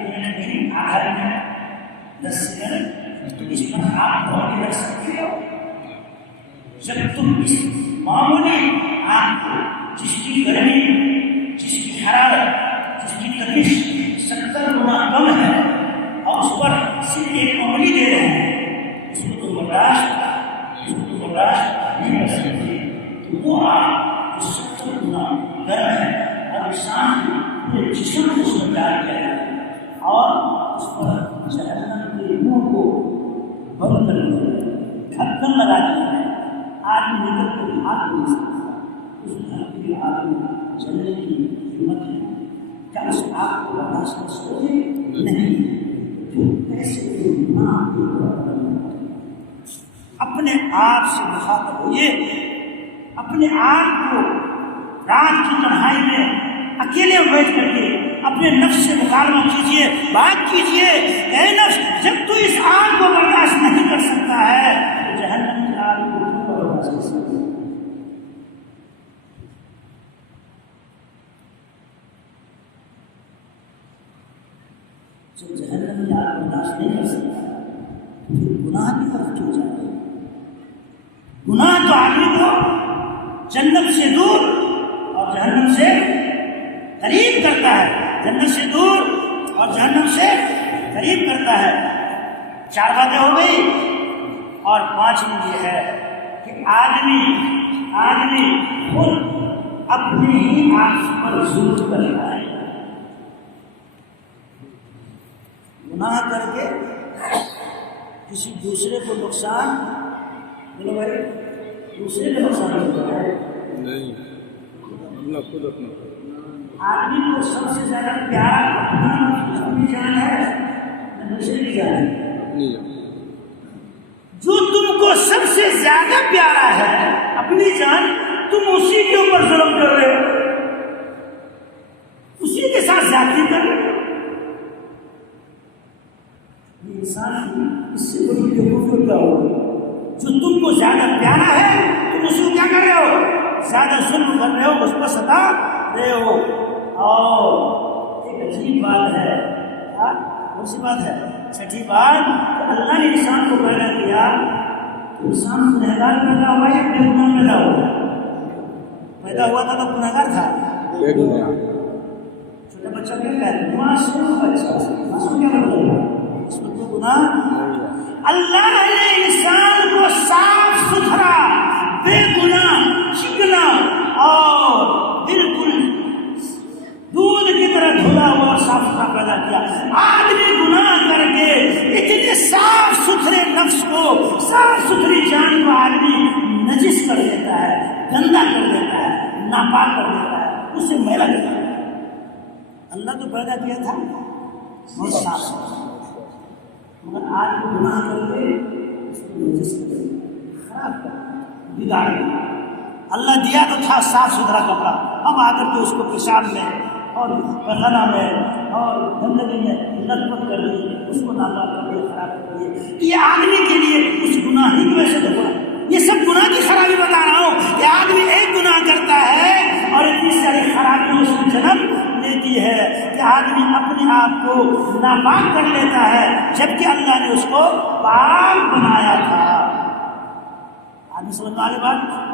منٹ نہیں, آدھا منٹ 10 سیکنڈ اس پر آپ دور رکھ سکتے ہو. جب تم اس معمولی آپ کو جس کی گرمی, جس کی حرارت, جس کی تپش 70 گنا کم ہے اور اس پر صرف ایک انگلی دے رہے ہیں, اس کو تو برداشت نہیں کر سکتے. تو وہ آپ جو 70 گنا گرم ہے اور انسان پورے جسم کو اس میں ڈال دیا ہے اور اس پر جہنم کے منہ کو بند کر دیا, ڈھکن لگا دیا ہے. آدمی نکل کر ہاتھ نہیں سکتا. اس دھرتی کے آدمی چلنے کی ہمت ہے. کیا اس آپ کو برداشت کر سکتے نہیں؟ کیسے اپنے آپ سے مخاطب ہوئے, اپنے آپ کو رات کی تنہائی میں اکیلے بیٹھ کر کے اپنے نفس سے مکالمہ کیجیے, بات کیجیے. اے نفس, جب تو اس آگ کو برداشت نہیں کر سکتا ہے تو جہنم کی آگ کو برداشت کر سکتا ہے. جب جہنم کی آگ برداشت نہیں کر سکتا پھر گناہ کی طرف کیوں جائے؟ گناہ تو آدمی کو جنت سے دور اور جہنم سے قریب کرتا ہے. جنت سے دور اور جہنم سے قریب کرتا ہے. 4 باتیں ہو گئی اور 5 یہ ہے کہ آدمی خود اپنے ہی آپ پر ظلم کر رہا ہے. گناہ کر کے کسی دوسرے کو نقصان, بولو بھائی, دوسرے کو نقصان ہوتا ہے نہیں, خود اپنا. آدمی کو سب سے زیادہ پیارا اپنی جان ہے, دوسرے کی جان ہے. جو تم کو سب سے زیادہ پیارا ہے اپنی جان, تم اسی کے اوپر ظلم کر رہے ہو, اسی کے ساتھ زیادتی کر رہے ہو. انسان اس سے بڑی بیوقوفی کیا ہوگی؟ جو تم کو زیادہ پیارا ہے تم اس کو کیا کر رہے ہو؟ زیادہ ظلم کر رہے ہو, اس پر ستا رہے ہو. اور ایک عجیب بات ہے، کون سی بات ہے؟ چھٹی بات، اللہ نے انسان کو پیدا کیا تو انسان گنہگار پیدا ہوا یا بے گناہ پیدا ہوا؟ پیدا ہوا تھا تو گنہگار تھا، چھوٹا بچہ کیا کہہ رہے معصوم بچہ، معصوم کیا مطلب؟ اس میں کوئی گناہ۔ اللہ نے انسان کو صاف ستھرا، بے گناہ، چکنا اور بالکل دودھ کی طرح دھلا ہوا اور صاف ستھرا پیدا کیا۔ آدمی گناہ کر کے اتنے صاف ستھرے نفس کو، صاف ستھری جان کو آدمی نجس کر دیتا ہے، گندا کر دیتا ہے، ناپاک کر دیتا ہے، اسے میلا دیتا ہے۔ اللہ تو پیدا کیا تھا بہت صاف ستھرا، مگر آج وہ گناہ کر کے اس کو نجس کر دیا، خراب کر بگاڑ دیا۔ اللہ دیا تو تھا صاف ستھرا کپڑا، اب آ کر کے اس کو پیشاب میں اور پخانہ میں اور گندگی میں لت پت کر دی، اس کو ناپاک کر دیا، خراب کر دیا۔ یہ آدمی کے لیے اس گناہ ہی کی وجہ سے ہوا۔ یہ سب گناہ کی خرابی بتا رہا ہوں کہ آدمی ایک گناہ کرتا ہے اور اتنی ساری خرابی اس کو جنم دیتی ہے کہ آدمی اپنے آپ کو ناپاک کر لیتا ہے، جبکہ اللہ نے اس کو پاک بنایا تھا۔ آدمی سمجھ میں آگے بات؟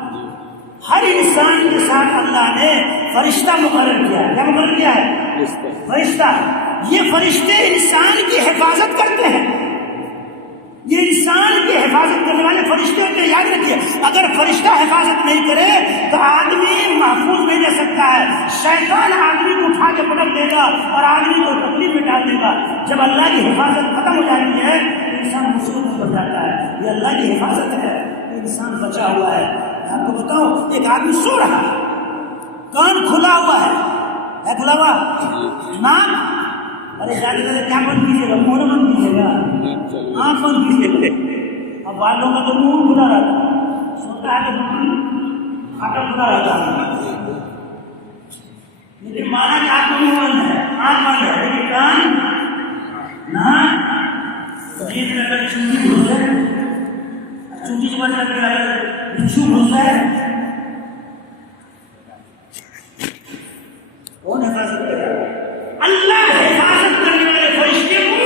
ہر انسان کے ساتھ اللہ نے فرشتہ مقرر کیا ہے۔ کیا مقرر کیا ہے؟ فرشتہ۔ یہ فرشتے انسان کی حفاظت کرتے ہیں، یہ انسان کی حفاظت کرنے والے فرشتے ہوتے ہیں، یاد رکھیے۔ اگر فرشتہ حفاظت نہیں کرے تو آدمی محفوظ نہیں رہ سکتا ہے۔ شیطان آدمی کو اٹھا کے پٹک دے گا اور آدمی کو تکلیف میں ڈال دے گا۔ جب اللہ کی حفاظت ختم ہو جاتی ہے تو انسان مصیبت میں پڑ جاتا ہے۔ یہ اللہ کی حفاظت ہے، انسان بچا ہوا ہے۔ آپ کو بتاؤ، ایک آدمی سو رہا ہے، کان کھلا ہوا ہے کھلا ہوا ناک، ارے جانے کیا بند کیجیے گا؟ منہ نہ بند کیجیے گا، آنکھ بند کیجیے۔ اب والوں کا تو منہ کھلا رہتا ہے، سوتا ہے تو پھاٹا کھلا رہتا ہے، لیکن مانا کہ آپ کا منہ بند ہے، آنکھ بند ہے، لیکن کان ناک جیت میں اگر چونٹی گھس ہے، چونٹی سے بچ کر کے بچھو گھستا ہے، کون حفاظت کرے گا؟ اللہ حفاظت کرنے والے فرشتے کو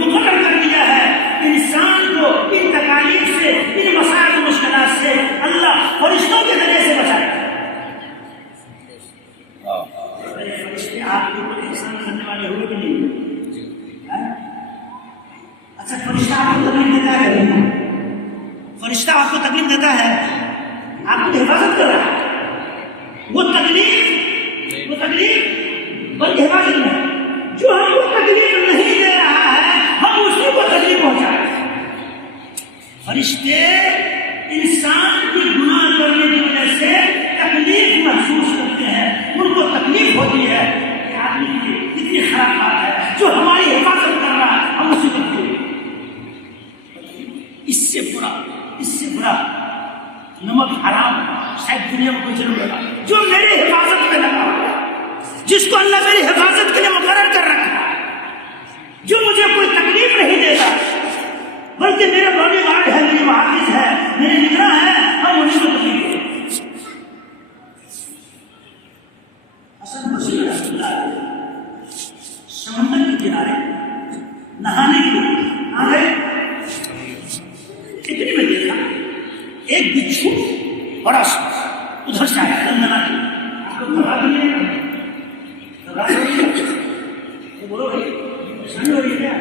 مقرر کر دیا ہے۔ انسان کو ان تکالیف سے، ان مسائل و مشکلات سے اللہ فرشتوں کے ذریعے سے بچائے گا۔ فرشتے آپ کے اوپر احسان کرنے والے ہوئے کہ نہیں؟ اچھا، فرشتہ آپ کو تکلیف دیتا ہے؟ فرشتہ آپ کو تکلیف دیتا ہے، آپ کو حفاظت کر رہا ہے۔ وہ تکلیف بلکہ حفاظت میں جو ہم کو تکلیف نہیں دے رہا ہے، ہم اسی کو تکلیف پہنچائیں۔ فرشتے انسان کی گناہ کرنے کی وجہ سے تکلیف محسوس کرتے ہیں، ان کو تکلیف ہوتی ہے کہ آدمی کی اتنی خراب بات ہے، جو ہماری حفاظت کر رہا ہے ہم اسی کو تکلیف۔ اس سے برا نمک حرام شاید دنیا میں کوئی ضرور لگا، جو میری حفاظت میں لگا ہوا ہے، جس کو اللہ میری حفاظت کے لیے مقرر کر رکھا ہے، جو مجھے کوئی تکلیف نہیں دے گا بلکہ میرا باڈی گارڈ ہے، میری محافظ ہے، میری نگراں ہے، ہم انہیں کو تکلیف دیں۔ حسن بصری رحمۃ اللہ علیہ سمندر کے کنارے نہانے کے لیے آ گئے، اتنی میں دیکھا ایک بچھو بڑا سا ادھر سے آیا گندنا کی۔ آپ لوگ گھبرا بھی نہیں بولو بھائی، پریشانی ہو رہی ہے کیا؟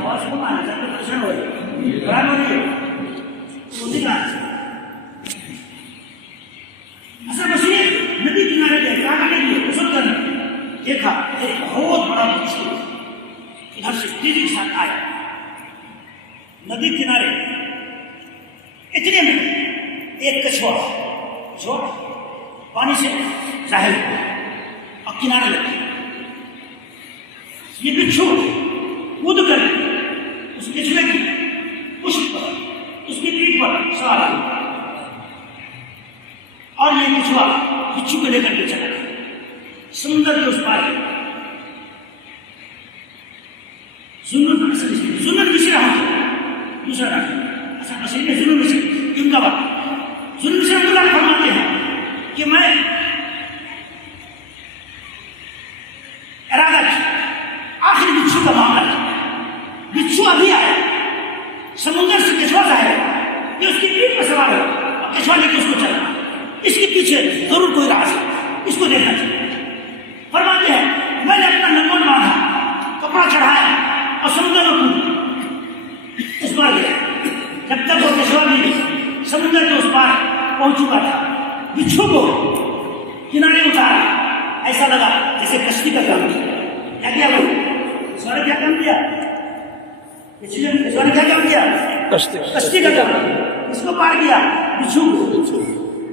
آواز کو مانا جاتا ہے، پریشان ہو رہی ہے، گھبراہٹ ہو رہی ہے، تو نہیں کہا حسن بصری ندی کنارے گئے، کیا کرنے کے لیے؟ غسل کرنے۔ دیکھا ایک بہت بڑا بچھو ادھر سے تیزی کے ساتھ آیا ندی کنارے۔ اتنے میں ایک کچھوا پانی سے ظاہر ہوا اور کنارے لگا۔ یہ بچھو کود کر اس کچھوے کی پشت پر، اس کی پیٹھ پر سوار ہوا اور یہ کچھوا بچھو کو لے کر کے چلا سمندر کے اس پار۔ ظلم مشرا دوسرا ڈاکٹر اچھا بصری میں ظلم مشرا ان کا بات ظلم مشرا اللہ فرماتے ہیں کہ میں ایسا لگا جیسے کشتی کا کام کیا کیا بھائی اس نے کیا کام کیا اس نے کیا کام کیا کشتی کا کام اس کو پار کیا بچھو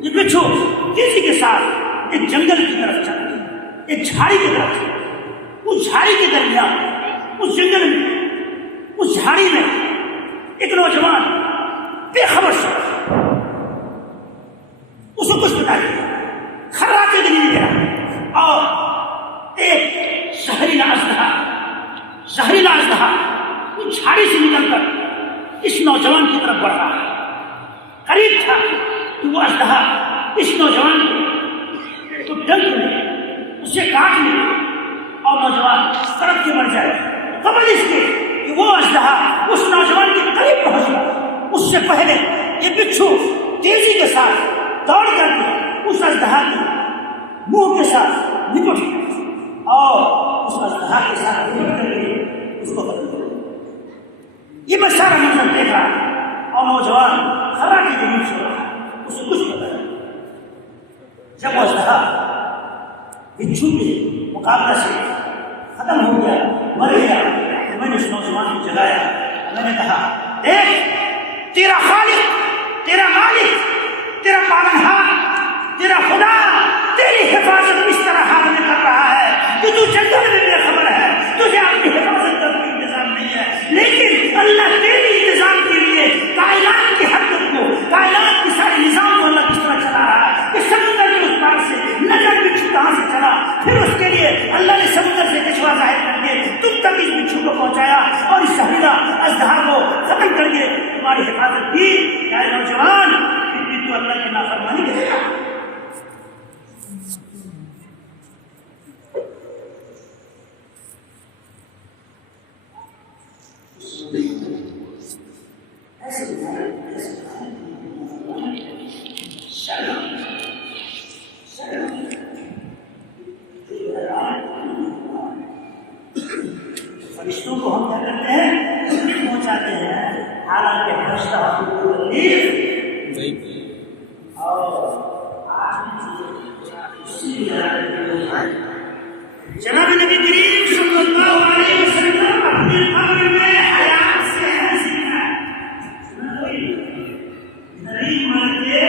یہ بچھو تیزی کے ساتھ ایک جنگل کی طرف چلا ایک جھاڑی کی طرف اس جھاڑی کے درمیان اس جنگل میں اس جھاڑی میں ایک نوجوان بے خبر سے اس کو کچھ بتا دیا خراٹے کے لیے گیا اور ایک زہریلا اژدہا اس جھاڑی سے نکل کر اس نوجوان کی طرف بڑھ رہا ہے قریب تھا کہ وہ اژدہا اس نوجوان کو ڈنک لے اسے کاٹ لے اور نوجوان سڑک کے مر جائے قبل اس کے کہ وہ اژدہا اس نوجوان کے قریب پہنچ گیا اس سے پہلے یہ بچھو تیزی کے ساتھ دوڑ کر کے اس اژدہا کے منہ کے ساتھ لپٹ گیا اور اس اژدہا کے ساتھ لپٹ کر کے اس کو قتل کر دیا۔ یہ میں سارا منظر دیکھ رہا اور نوجوان خراٹے کے نیچے سو رہا اسے کچھ پتا نہیں۔ جب وہ اژدہا بچھو کے مقابلہ سے ختم ہو گیا مر گیا تو میں نے اس نوجوان کو جگایا میں نے کہا دیکھ تیرا خالق تیرا مالک تیرا پالنہار تیرا خدا تیری حفاظت اس طرح حال میں کر رہا ہے کہ تو جنگل میں بے خبر ہے تجھے اپنی حفاظت کا کوئی انتظام نہیں ہے لیکن اللہ تیری انتظام کے لیے کائنات کی حرکت کو کائنات کی ساری نظام کو اللہ کس طرح چلا رہا ہے کہ سمندر کے اس پار سے نظر بچھو کہاں سے چلا پھر اس کے لیے اللہ نے سمندر سے کشوا ظاہر کر کے تم تک اس بچھو کو پہنچایا اور اس زہریلا اژدہا کو ختم کر کے تمہاری حفاظت کی اے نوجوان پھر بھی تو اللہ کی نافرمانی کرے گا۔ فرشتوں کو ہم کیا کرتے ہیں پہنچاتے ہیں حالانکہ فرشتہ اور جناب نبی کریم صلی اللہ علیہ وسلم اپنے قبر میں حیات سے حسینہ نہیں مانتے